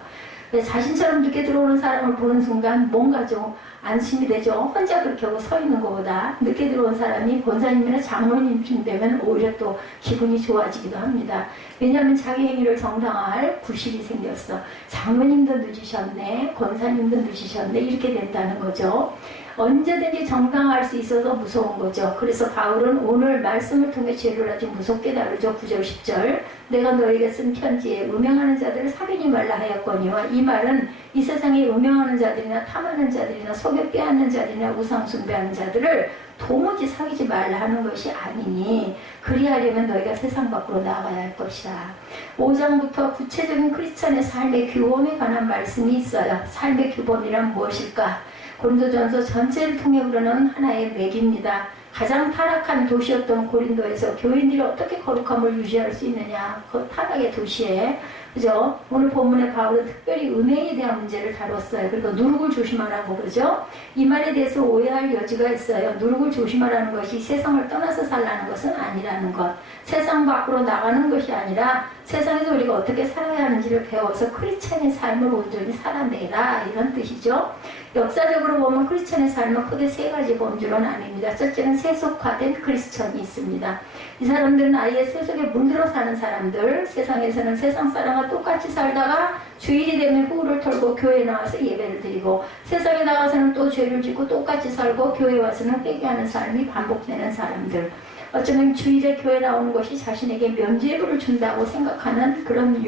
자신처럼 늦게 들어오는 사람을 보는 순간 뭔가 좀 안심이 되죠. 혼자 그렇게 하고 서 있는 것보다 늦게 들어온 사람이 권사님이나 장로님 되면 오히려 또 기분이 좋아지기도 합니다. 왜냐하면 자기 행위를 정당화할 구실이 생겼어. 장로님도 늦으셨네, 권사님도 늦으셨네 이렇게 된다는 거죠. 언제든지 정당화할 수 있어서 무서운 거죠. 그래서 바울은 오늘 말씀을 통해 죄를 아주 무섭게 다루죠. 9절 10절 내가 너에게 쓴 편지에 음행하는 자들을 사귀지 말라 하였거니와 이 말은 이 세상에 음행하는 자들이나 탐하는 자들이나 속여 빼앗는 자들이나 우상 숭배하는 자들을 도무지 사귀지 말라 하는 것이 아니니 그리하려면 너희가 세상 밖으로 나가야 할 것이다. 5장부터 구체적인 크리스천의 삶의 규범에 관한 말씀이 있어요. 삶의 규범이란 무엇일까? 고린도전서 전체를 통해 흐르는 하나의 맥입니다. 가장 타락한 도시였던 고린도에서 교인들이 어떻게 거룩함을 유지할 수 있느냐, 그 타락의 도시에, 그죠? 오늘 본문의 바울은 특별히 음행에 대한 문제를 다뤘어요. 그리고 누룩을 조심하라고 그러죠? 이 말에 대해서 오해할 여지가 있어요. 누룩을 조심하라는 것이 세상을 떠나서 살라는 것은 아니라는 것. 세상 밖으로 나가는 것이 아니라 세상에서 우리가 어떻게 살아야 하는지를 배워서 크리스천의 삶을 온전히 살아내라, 이런 뜻이죠. 역사적으로 보면 크리스천의 삶은 크게 세 가지 범주로 나뉩니다. 첫째는 세속화된 크리스천이 있습니다. 이 사람들은 아예 세속에 물들어 사는 사람들, 세상에서는 세상 사람과 똑같이 살다가 주일이 되면 후를 털고 교회에 나와서 예배를 드리고, 세상에 나가서는 또 죄를 짓고 똑같이 살고 교회에 와서는 회개하는 삶이 반복되는 사람들. 어쩌면 주일에 교회 나오는 것이 자신에게 면죄부를 준다고 생각하는 그런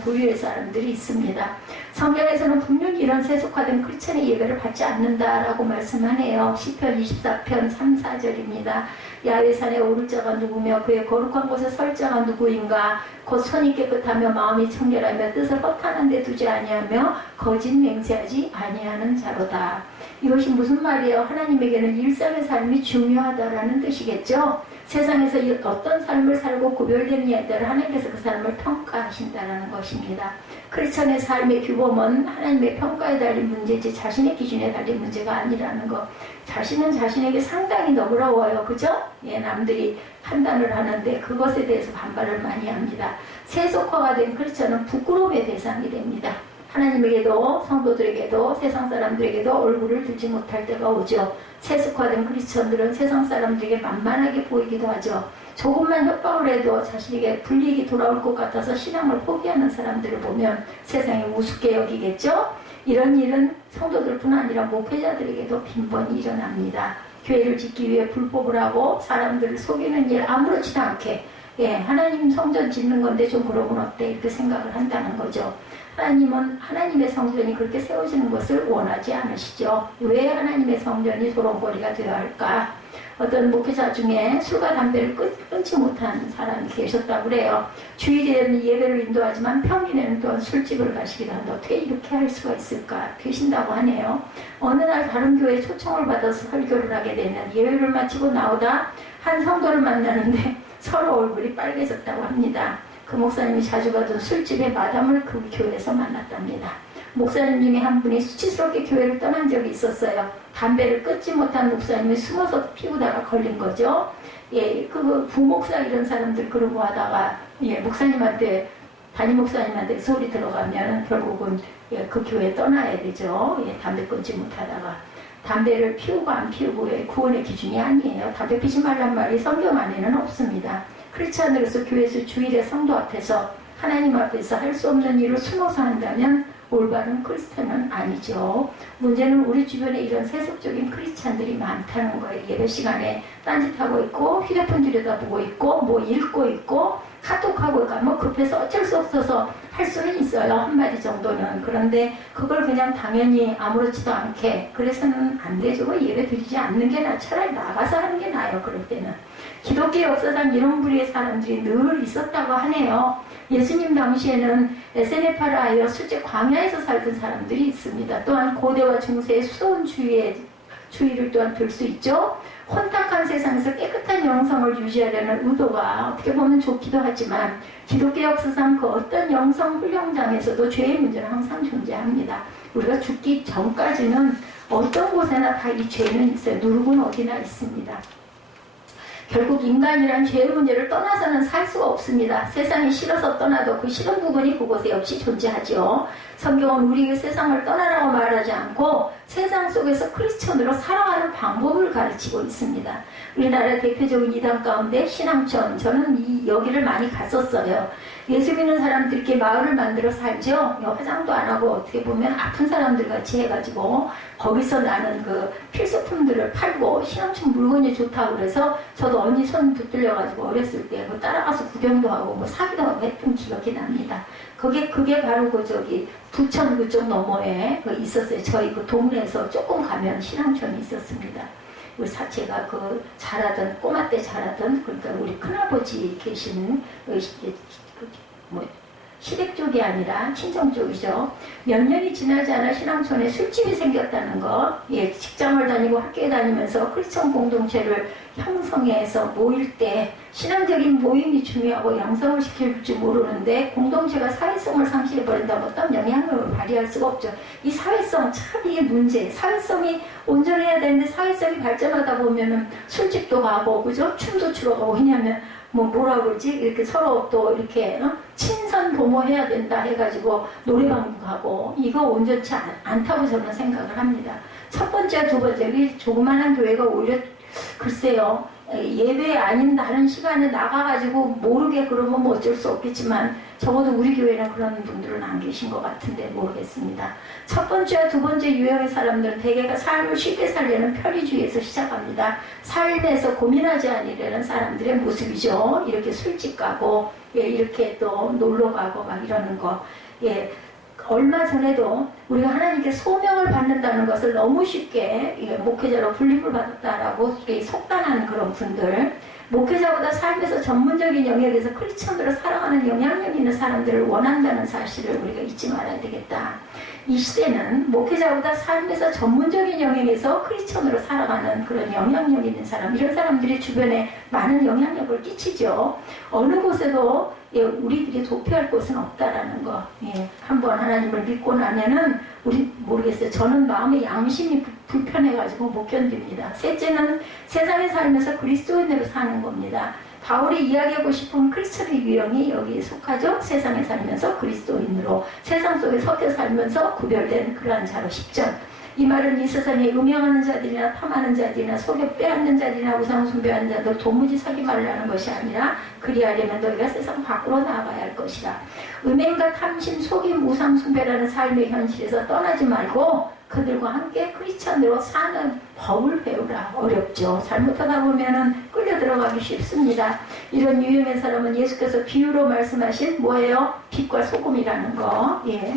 부류의 사람들이 있습니다. 성경에서는 분명히 이런 세속화된 크리스천의 예배를 받지 않는다라고 말씀하네요. 시편 24편 3, 4절입니다. 야외산에 오를 자가 누구며 그의 거룩한 곳에 설 자가 누구인가? 곧 손이 깨끗하며 마음이 청결하며 뜻을 허탄한 데 두지 아니하며 거짓 맹세하지 아니하는 자로다. 이것이 무슨 말이에요? 하나님에게는 일상의 삶이 중요하다라는 뜻이겠죠? 세상에서 어떤 삶을 살고 구별되느냐에 따라 하나님께서 그 사람을 평가하신다는 것입니다. 크리스천의 삶의 규범은 하나님의 평가에 달린 문제지 자신의 기준에 달린 문제가 아니라는 것. 자신은 자신에게 상당히 너그러워요. 그죠? 예, 남들이 판단을 하는데 그것에 대해서 반발을 많이 합니다. 세속화가 된 크리스천은 부끄러움의 대상이 됩니다. 하나님에게도 성도들에게도 세상 사람들에게도 얼굴을 들지 못할 때가 오죠. 세속화된 크리스천들은 세상 사람들에게 만만하게 보이기도 하죠. 조금만 협박을 해도 자신에게 불이익이 돌아올 것 같아서 신앙을 포기하는 사람들을 보면 세상이 우습게 여기겠죠. 이런 일은 성도들뿐 아니라 목회자들에게도 빈번히 일어납니다. 교회를 짓기 위해 불법을 하고 사람들을 속이는 일 아무렇지도 않게, 예, 하나님 성전 짓는 건데 좀 그러면 어때? 이렇게 생각을 한다는 거죠. 하나님은 하나님의 성전이 그렇게 세워지는 것을 원하지 않으시죠. 왜 하나님의 성전이 소롱거리가 되어야 할까? 어떤 목회자 중에 술과 담배를 끊지 못한 사람이 계셨다고 그래요. 주일에는 예배를 인도하지만 평일에는 또한 술집을 가시기도 한다. 어떻게 이렇게 할 수가 있을까? 계신다고 하네요. 어느 날 다른 교회에 초청을 받아서 설교를 하게 되면 예배를 마치고 나오다 한 성도를 만나는데 서로 얼굴이 빨개졌다고 합니다. 그 목사님이 자주 가던 술집의 마담을 그 교회에서 만났답니다. 목사님 중에 한 분이 수치스럽게 교회를 떠난 적이 있었어요. 담배를 끊지 못한 목사님이 숨어서 피우다가 걸린 거죠. 예, 그 부목사 이런 사람들 그러고 하다가, 예, 목사님한테, 담임 목사님한테 소리 들어가면 결국은, 예, 그 교회 떠나야 되죠. 예, 담배 끊지 못하다가. 담배를 피우고 안 피우고의 구원의 기준이 아니에요. 담배 피지 말란 말이 성경 안에는 없습니다. 크리스찬으로서 교회에서 주일에 성도 앞에서 하나님 앞에서 할 수 없는 일을 숨어서 한다면 올바른 크리스찬은 아니죠. 문제는 우리 주변에 이런 세속적인 크리스찬들이 많다는 거예요. 예배 시간에 딴짓하고 있고 휴대폰 들여다보고 있고 뭐 읽고 있고 카톡하고 있고 뭐 급해서 어쩔 수 없어서 할 수는 있어요. 한마디 정도는. 그런데 그걸 그냥 당연히 아무렇지도 않게 그래서는 안 되죠. 예배 드리지 않는 게 나아. 차라리 나가서 하는 게 나아요. 그럴 때는. 기독교 역사상 이런 부류의 사람들이 늘 있었다고 하네요. 예수님 당시에는 에세네파라하여 실제 광야에서 살던 사람들이 있습니다. 또한 고대와 중세의 수도원 주의를 또한 들 수 있죠. 혼탁한 세상에서 깨끗한 영성을 유지하려는 의도가 어떻게 보면 좋기도 하지만 기독교 역사상 그 어떤 영성 훈련장에서도 죄의 문제는 항상 존재합니다. 우리가 죽기 전까지는 어떤 곳에나 다 이 죄는 있어요. 누룩은 어디나 있습니다. 결국 인간이란 죄의 문제를 떠나서는 살 수가 없습니다. 세상이 싫어서 떠나도 그 싫은 부분이 그곳에 역시 존재하죠. 성경은 우리에게 세상을 떠나라고 말하지 않고 세상 속에서 크리스천으로 살아가는 방법을 가르치고 있습니다. 우리나라의 대표적인 이단 가운데 신앙촌, 저는 여기를 많이 갔었어요. 예수 믿는 사람들이 이렇게 마을을 만들어 살죠. 화장도 안 하고 어떻게 보면 아픈 사람들 같이 해가지고 거기서 나는 그 필수품들을 팔고 신앙촌 물건이 좋다고 그래서 저도 언니 손 붙들려가지고 어렸을 때 그 따라가서 구경도 하고 뭐 사기도 하고 했던 기억이 납니다. 그게 바로 그 저기 부천 그쪽 너머에 그 있었어요. 저희 그 동네에서 조금 가면 신앙촌이 있었습니다. 제가 그 자라던 꼬마 때 자라던 그러니까 우리 큰아버지 계신 뭐 시댁 쪽이 아니라 친정 쪽이죠. 몇 년이 지나지 않아 신앙촌에 술집이 생겼다는 거. 예, 직장을 다니고 학교에 다니면서 크리스천 공동체를 형성해서 모일 때 신앙적인 모임이 중요하고 양성을 시켜줄지 모르는데 공동체가 사회성을 상실해버린다면 어떤 영향력을 발휘할 수가 없죠. 이 사회성 참 이게 문제. 사회성이 온전해야 되는데 사회성이 발전하다 보면은 술집도 가고 그죠? 춤도 추러 가고. 왜냐하면 뭐라 그러지? 이렇게 서로 또 이렇게 친선 도모해야 된다 해가지고 노래방도 가고 이거 온전치 않다고 저는 생각을 합니다. 첫 번째, 두 번째 이 조그마한 교회가 오히려 글쎄요 예배 아닌 다른 시간에 나가가지고 모르게 그러면 뭐 어쩔 수 없겠지만 적어도 우리 교회는 그런 분들은 안 계신 것 같은데 모르겠습니다. 첫 번째와 두 번째 유형의 사람들은 대개가 삶을 쉽게 살려는 편의주의에서 시작합니다. 삶에서 고민하지 않으려는 사람들의 모습이죠. 이렇게 술집 가고 예, 이렇게 또 놀러 가고 막 이러는 거. 예. 얼마 전에도 우리가 하나님께 소명을 받는다는 것을 너무 쉽게 목회자로 불림을 받았다라고 속단하는 그런 분들, 목회자보다 삶에서 전문적인 영역에서 크리스천으로 살아가는 영향력 있는 사람들을 원한다는 사실을 우리가 잊지 말아야 되겠다. 이 시대는 목회자보다 삶에서 전문적인 영역에서 크리스천으로 살아가는 그런 영향력 있는 사람, 이런 사람들이 주변에 많은 영향력을 끼치죠. 어느 곳에도 예, 우리들이 도피할 곳은 없다라는 거. 예, 한번 하나님을 믿고 나면은 우리 모르겠어요. 저는 마음의 양심이 불편해가지고 못 견딥니다. 셋째는 세상에 살면서 그리스도인으로 사는 겁니다. 바울이 이야기하고 싶은 크리스천의 유형이 여기에 속하죠. 세상에 살면서 그리스도인으로 세상 속에 섞여 살면서 구별된 그러한 자로 10절. 이 말은 이 세상에 음행하는 자들이나 탐하는 자들이나 속여 빼앗는 자들이나 우상 숭배하는 자들 도무지 사기 말라는 것이 아니라 그리하려면 너희가 세상 밖으로 나가야 할 것이라. 음행과 탐심, 속임, 우상 숭배라는 삶의 현실에서 떠나지 말고 그들과 함께 크리스천으로 사는 법을 배우라. 어렵죠. 잘못하다 보면은 끌려 들어가기 쉽습니다. 이런 유형의 사람은 예수께서 비유로 말씀하신 뭐예요? 빛과 소금이라는 거. 예,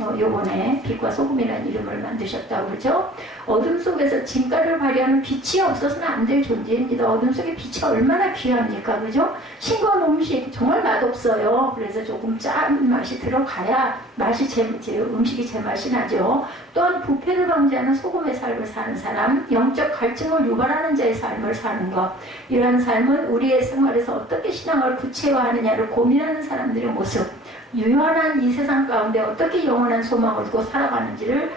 요번에 빛과 소금이라는 이름을 만드셨다고 그러죠. 어둠 속에서 진가를 발휘하는 빛이 없어서는 안 될 존재입니다. 어둠 속에 빛이 얼마나 귀합니까? 그죠? 싱거운 음식 정말 맛없어요. 그래서 조금 짠 맛이 들어가야 맛이 음식이 제맛이 나죠. 또한 부패를 방지하는 소금의 삶을 사는 사람, 영적 갈증을 유발하는 자의 삶을 사는 것. 이러한 삶은 우리의 생활에서 어떻게 신앙을 구체화하느냐를 고민하는 사람들의 모습. 유연한 이 세상 가운데 어떻게 영원한 소망을 두고 살아가는지를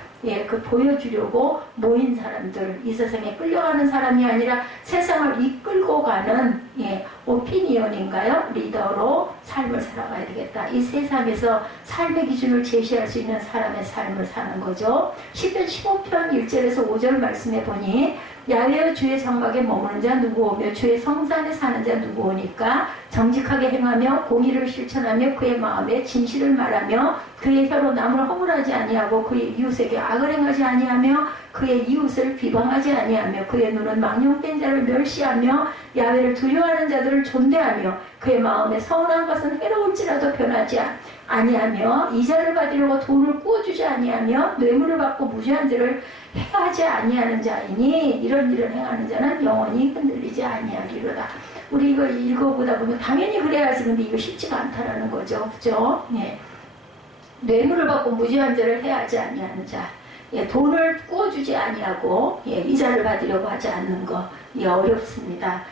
보여주려고 모인 사람들, 이 세상에 끌려가는 사람이 아니라 세상을 이끌고 가는 오피니언인가요? 리더로 삶을 살아가야 되겠다. 이 세상에서 삶의 기준을 제시할 수 있는 사람의 삶을 사는 거죠. 시편 15편 1절에서 5절 말씀해 보니 야훼의 주의 장막에 머무는 자 누구오며 주의 성산에 사는 자 누구오니까 정직하게 행하며 공의를 실천하며 그의 마음에 진실을 말하며 그의 혀로 남을 허물하지 아니하고 그의 이웃에게 악을 행하지 아니하며 그의 이웃을 비방하지 아니하며 그의 눈은 망령된 자를 멸시하며 야훼를 두려워하는 자들을 존대하며 그의 마음에 서운한 것은 해로울지라도 변하지 아니하며 이자를 받으려고 돈을 꾸어주지 아니하며 뇌물을 받고 무죄한 죄를 행하지 아니하는 자이니 이런 일을 행하는 자는 영원히 흔들리지 아니하리로다. 우리 이거 읽어보다 보면 당연히 그래야지 근데 이거 쉽지가 않다라는 거죠. 그죠? 예. 뇌물을 받고 무죄한 죄를 해하지 아니하는 자. 예, 돈을 꾸어주지 아니하고 이자를 받으려고 하지 않는 거 어렵습니다.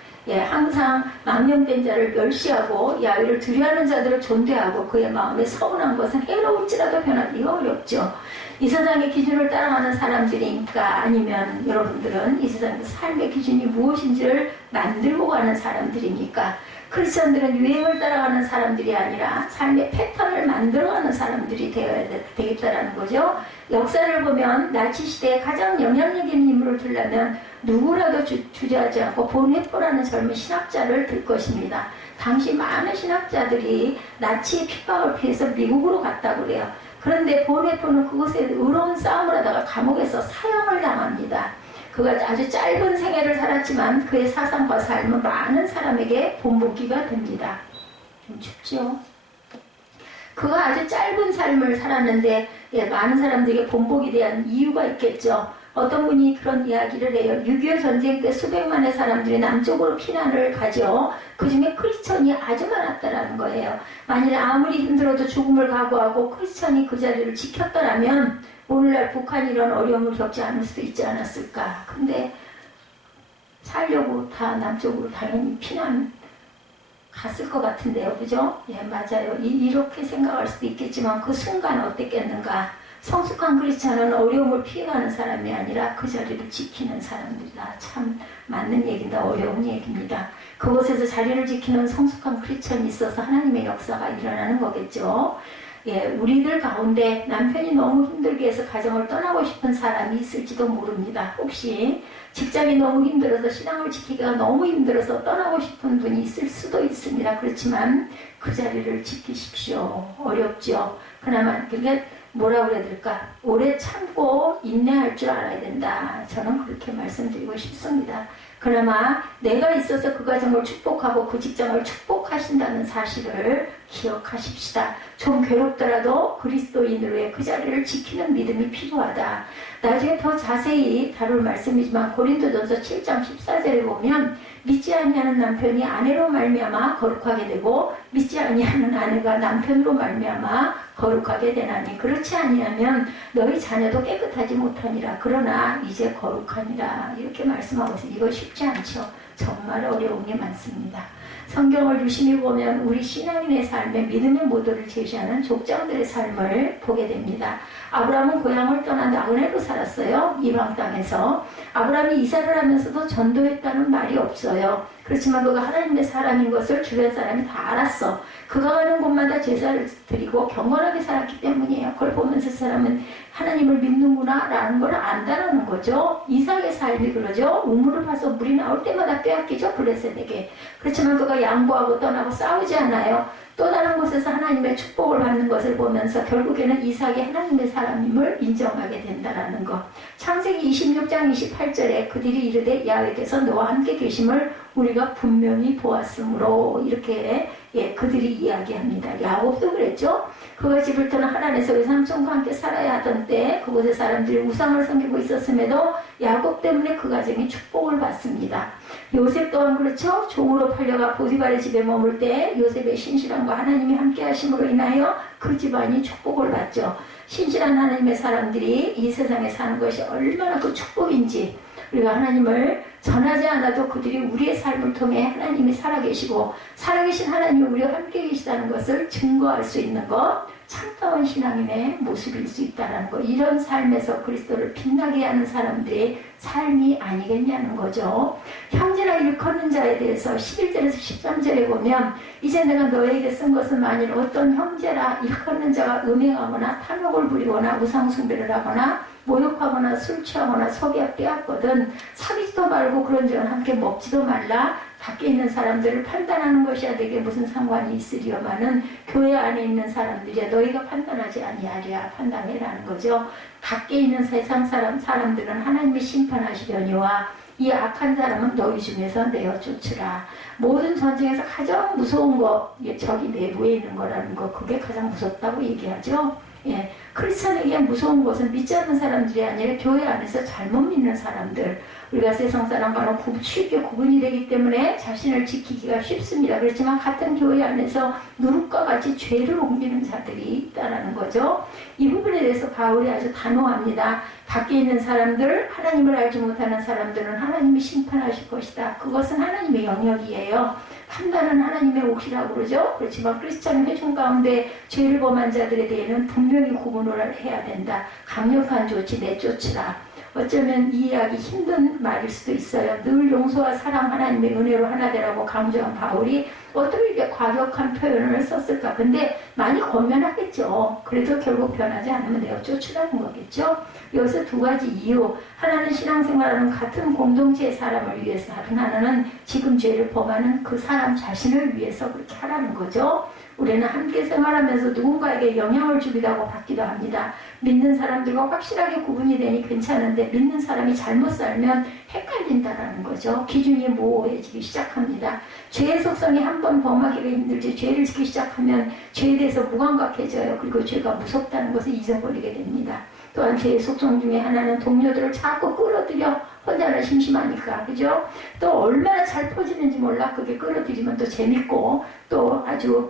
항상 망령된 자를 멸시하고 야훼를 두려워하는 자들을 존대하고 그의 마음에 서운한 것은 해로울지라도 변하기가 어렵죠. 이 세상의 기준을 따라가는 사람들이니까 아니면 여러분들은 이 세상의 삶의 기준이 무엇인지를 만들고 가는 사람들이니까 크리스천들은 유행을 따라가는 사람들이 아니라 삶의 패턴을 만들어가는 사람들이 되어야 되겠다라는 거죠. 역사를 보면 나치 시대에 가장 영향력 있는 인물을 들려면 누구라도 주저하지 않고 본 획보라는 젊은 신학자를 들 것입니다. 당시 많은 신학자들이 나치의 핍박을 피해서 미국으로 갔다고 그래요. 그런데 보네토는 그곳에 의로운 싸움을 하다가 감옥에서 사형을 당합니다. 그가 아주 짧은 생애를 살았지만 그의 사상과 삶은 많은 사람에게 본보기가 됩니다. 좀 춥죠? 그가 아주 짧은 삶을 살았는데 많은 사람들에게 본보기 대한 이유가 있겠죠. 어떤 분이 그런 이야기를 해요. 6.25 전쟁 때 수백만의 사람들이 남쪽으로 피난을 가죠. 그 중에 크리스천이 아주 많았다라는 거예요. 만일 아무리 힘들어도 죽음을 각오하고 크리스천이 그 자리를 지켰더라면 오늘날 북한이 이런 어려움을 겪지 않을 수도 있지 않았을까. 근데 살려고 다 남쪽으로 당연히 피난 갔을 것 같은데요. 그죠? 예, 맞아요. 이렇게 생각할 수도 있겠지만 그 순간 어땠겠는가. 성숙한 크리스찬은 어려움을 피해가는 사람이 아니라 그 자리를 지키는 사람들이다. 참 맞는 얘기다. 어려운 얘기입니다. 그곳에서 자리를 지키는 성숙한 크리스찬이 있어서 하나님의 역사가 일어나는 거겠죠. 예, 우리들 가운데 남편이 너무 힘들게 해서 가정을 떠나고 싶은 사람이 있을지도 모릅니다. 혹시 직장이 너무 힘들어서 신앙을 지키기가 너무 힘들어서 떠나고 싶은 분이 있을 수도 있습니다. 그렇지만 그 자리를 지키십시오. 어렵죠. 그나마 그게 뭐라 그래야 될까? 오래 참고 인내할 줄 알아야 된다. 저는 그렇게 말씀드리고 싶습니다. 그나마 내가 있어서 그 가정을 축복하고 그 직장을 축복하신다는 사실을 기억하십시다. 좀 괴롭더라도 그리스도인으로의 그 자리를 지키는 믿음이 필요하다. 나중에 더 자세히 다룰 말씀이지만 고린도전서 7장 14절에 보면 믿지 아니하는 남편이 아내로 말미암아 거룩하게 되고 믿지 아니하는 아내가 남편으로 말미암아 거룩하게 되나니 그렇지 아니하면 너희 자녀도 깨끗하지 못하니라. 그러나 이제 거룩하니라. 이렇게 말씀하고 있어요. 이거 쉽지 않죠. 정말 어려움이 많습니다. 성경을 유심히 보면 우리 신앙인의 삶에 믿음의 모델을 제시하는 족장들의 삶을 보게 됩니다. 아브라함은 고향을 떠나 나그네로 살았어요. 이방 땅에서. 아브라함이 이사를 하면서도 전도했다는 말이 없어요. 그렇지만 그가 하나님의 사람인 것을 주변 사람이 다 알았어. 그가 가는 곳마다 제사를 드리고 경건하게 살았기 때문이에요. 그걸 보면서 사람은 하나님을 믿는구나 라는 걸 안다라는 거죠. 이삭의 삶이 그러죠. 우물을 파서 물이 나올 때마다 빼앗기죠. 블레셋에게. 그렇지만 그가 양보하고 떠나고 싸우지 않아요. 또 다른 곳에서 하나님의 축복을 받는 것을 보면서 결국에는 이삭이 하나님의 사람임을 인정하게 된다라는 것. 창세기 26장 28절에 그들이 이르되 야훼께서 너와 함께 계심을 우리가 분명히 보았으므로 이렇게 그들이 이야기합니다. 야곱도 그랬죠. 그가 집을 떠나 하란에서 외삼촌과 함께 살아야 하던 때 그곳의 사람들이 우상을 섬기고 있었음에도 야곱 때문에 그 가정이 축복을 받습니다. 요셉 또한 그렇죠. 종으로 팔려가 보디발의 집에 머물 때 요셉의 신실함과 하나님이 함께 하심으로 인하여 그 집안이 축복을 받죠. 신실한 하나님의 사람들이 이 세상에 사는 것이 얼마나 그 축복인지 우리가 하나님을 전하지 않아도 그들이 우리의 삶을 통해 하나님이 살아계시고 살아계신 하나님이 우리와 함께 계시다는 것을 증거할 수 있는 것, 참다운 신앙인의 모습일 수 있다는 것, 이런 삶에서 그리스도를 빛나게 하는 사람들의 삶이 아니겠냐는 거죠. 형제나 일컫는 자에 대해서 11절에서 13절에 보면 이제 내가 너에게 쓴 것은 만일 어떤 형제라 일컫는 자가 음행하거나 탐욕을 부리거나 우상숭배를 하거나 모욕하거나 술 취하거나 속여 빼앗거든 사귀지도 말고 그런 자는 함께 먹지도 말라. 밖에 있는 사람들을 판단하는 것이야 내게 무슨 상관이 있으리요마는 교회 안에 있는 사람들이야 너희가 판단하지 아니하리야. 판단해라는 거죠. 밖에 있는 세상 사람들은 하나님이 심판하시려니와 이 악한 사람은 너희 중에서 내어 쫓으라. 모든 전쟁에서 가장 무서운 거 적이 내부에 있는 거라는 거, 그게 가장 무섭다고 얘기하죠. 예, 크리스천에게 무서운 것은 믿지 않는 사람들이 아니라 교회 안에서 잘못 믿는 사람들. 우리가 세상 사람과는 쉽게 구분이 되기 때문에 자신을 지키기가 쉽습니다. 그렇지만 같은 교회 안에서 누룩과 같이 죄를 옮기는 자들이 있다는 거죠. 이 부분에 대해서 바울이 아주 단호합니다. 밖에 있는 사람들, 하나님을 알지 못하는 사람들은 하나님이 심판하실 것이다. 그것은 하나님의 영역이에요. 판단은 하나님의 몫이라고 그러죠. 그렇지만 크리스찬 회중 가운데 죄를 범한 자들에 대해서는 분명히 구분을 해야 된다. 강력한 조치 내쫓으라. 어쩌면 이해하기 힘든 말일 수도 있어요. 늘 용서와 사랑 하나님의 은혜로 하나 되라고 강조한 바울이 어떻게 이렇게 과격한 표현을 썼을까? 근데 많이 권면하겠죠. 그래도 결국 변하지 않으면 내어 쫓으라는 거겠죠. 여기서 두 가지 이유. 하나는 신앙생활하는 같은 공동체의 사람을 위해서 하는, 하나는 지금 죄를 범하는 그 사람 자신을 위해서 그렇게 하라는 거죠. 우리는 함께 생활하면서 누군가에게 영향을 주기도 하고 받기도 합니다. 믿는 사람들과 확실하게 구분이 되니 괜찮은데 믿는 사람이 잘못 살면 헷갈린다라는 거죠. 기준이 모호해지기 시작합니다. 죄의 속성이 한 번 범하기가 힘들지 죄를 짓기 시작하면 죄에 대해서 무감각해져요. 그리고 죄가 무섭다는 것을 잊어버리게 됩니다. 또한 죄의 속성 중에 하나는 동료들을 자꾸 끌어들여 혼자는 심심하니까, 그죠? 또 얼마나 잘 퍼지는지 몰라. 그게 끌어들이면 또 재밌고 또 아주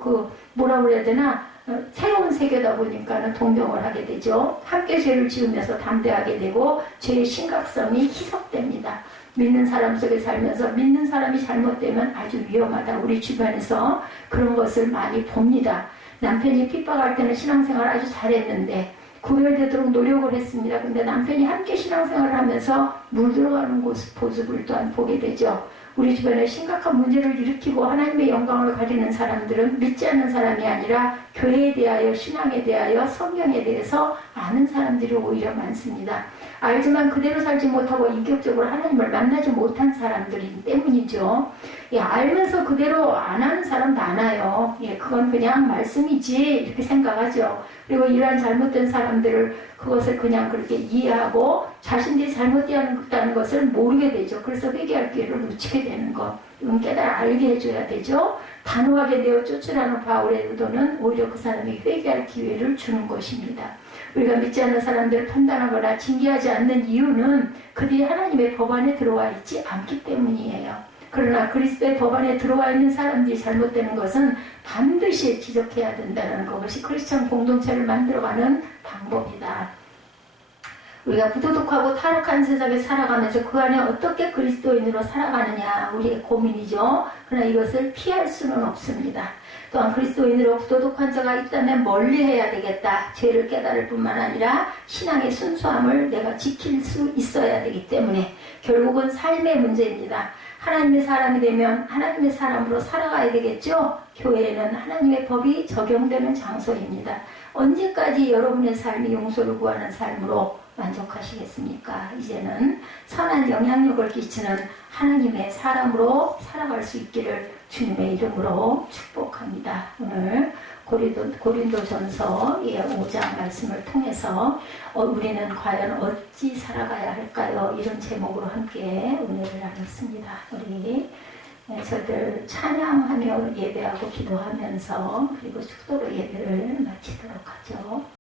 뭐라 그래야 되나, 새로운 세계다 보니까는 동경을 하게 되죠. 함께 죄를 지으면서 담대하게 되고 죄의 심각성이 희석됩니다. 믿는 사람 속에 살면서 믿는 사람이 잘못되면 아주 위험하다. 우리 주변에서 그런 것을 많이 봅니다. 남편이 핍박할 때는 신앙생활 아주 잘했는데 구별되도록 노력을 했습니다. 근데 남편이 함께 신앙생활을 하면서 물들어가는 모습을 또한 보게 되죠. 우리 주변에 심각한 문제를 일으키고 하나님의 영광을 가리는 사람들은 믿지 않는 사람이 아니라 교회에 대하여, 신앙에 대하여, 성경에 대해서 아는 사람들이 오히려 많습니다. 알지만 그대로 살지 못하고 인격적으로 하나님을 만나지 못한 사람들이기 때문이죠. 예, 알면서 그대로 안 하는 사람 많아요. 예, 그건 그냥 말씀이지 이렇게 생각하죠. 그리고 이러한 잘못된 사람들을 그것을 그냥 그렇게 이해하고 자신들이 잘못되었다는 것을 모르게 되죠. 그래서 회개할 기회를 놓치게 되는 것. 이건 깨달아 알게 해줘야 되죠. 단호하게 내어 쫓으라는 바울의 의도는 오히려 그 사람이 회개할 기회를 주는 것입니다. 우리가 믿지 않는 사람들을 판단하거나 징계하지 않는 이유는 그들이 하나님의 법 안에 들어와 있지 않기 때문이에요. 그러나 그리스도의 법 안에 들어와 있는 사람들이 잘못되는 것은 반드시 지적해야 된다는 것이 크리스천 공동체를 만들어가는 방법이다. 우리가 부도덕하고 타락한 세상에 살아가면서 그 안에 어떻게 그리스도인으로 살아가느냐 우리의 고민이죠. 그러나 이것을 피할 수는 없습니다. 또한 그리스도인으로 부도덕한 자가 있다면 멀리해야 되겠다. 죄를 깨달을 뿐만 아니라 신앙의 순수함을 내가 지킬 수 있어야 되기 때문에 결국은 삶의 문제입니다. 하나님의 사람이 되면 하나님의 사람으로 살아가야 되겠죠. 교회에는 하나님의 법이 적용되는 장소입니다. 언제까지 여러분의 삶이 용서를 구하는 삶으로 만족하시겠습니까? 이제는 선한 영향력을 끼치는 하나님의 사람으로 살아갈 수 있기를 주님의 이름으로 축복합니다. 오늘 고린도전서 5장 말씀을 통해서 우리는 과연 어찌 살아가야 할까요? 이런 제목으로 함께 은혜를 나눴습니다. 우리 저희들 찬양하며 예배하고 기도하면서 그리고 축도로 예배를 마치도록 하죠.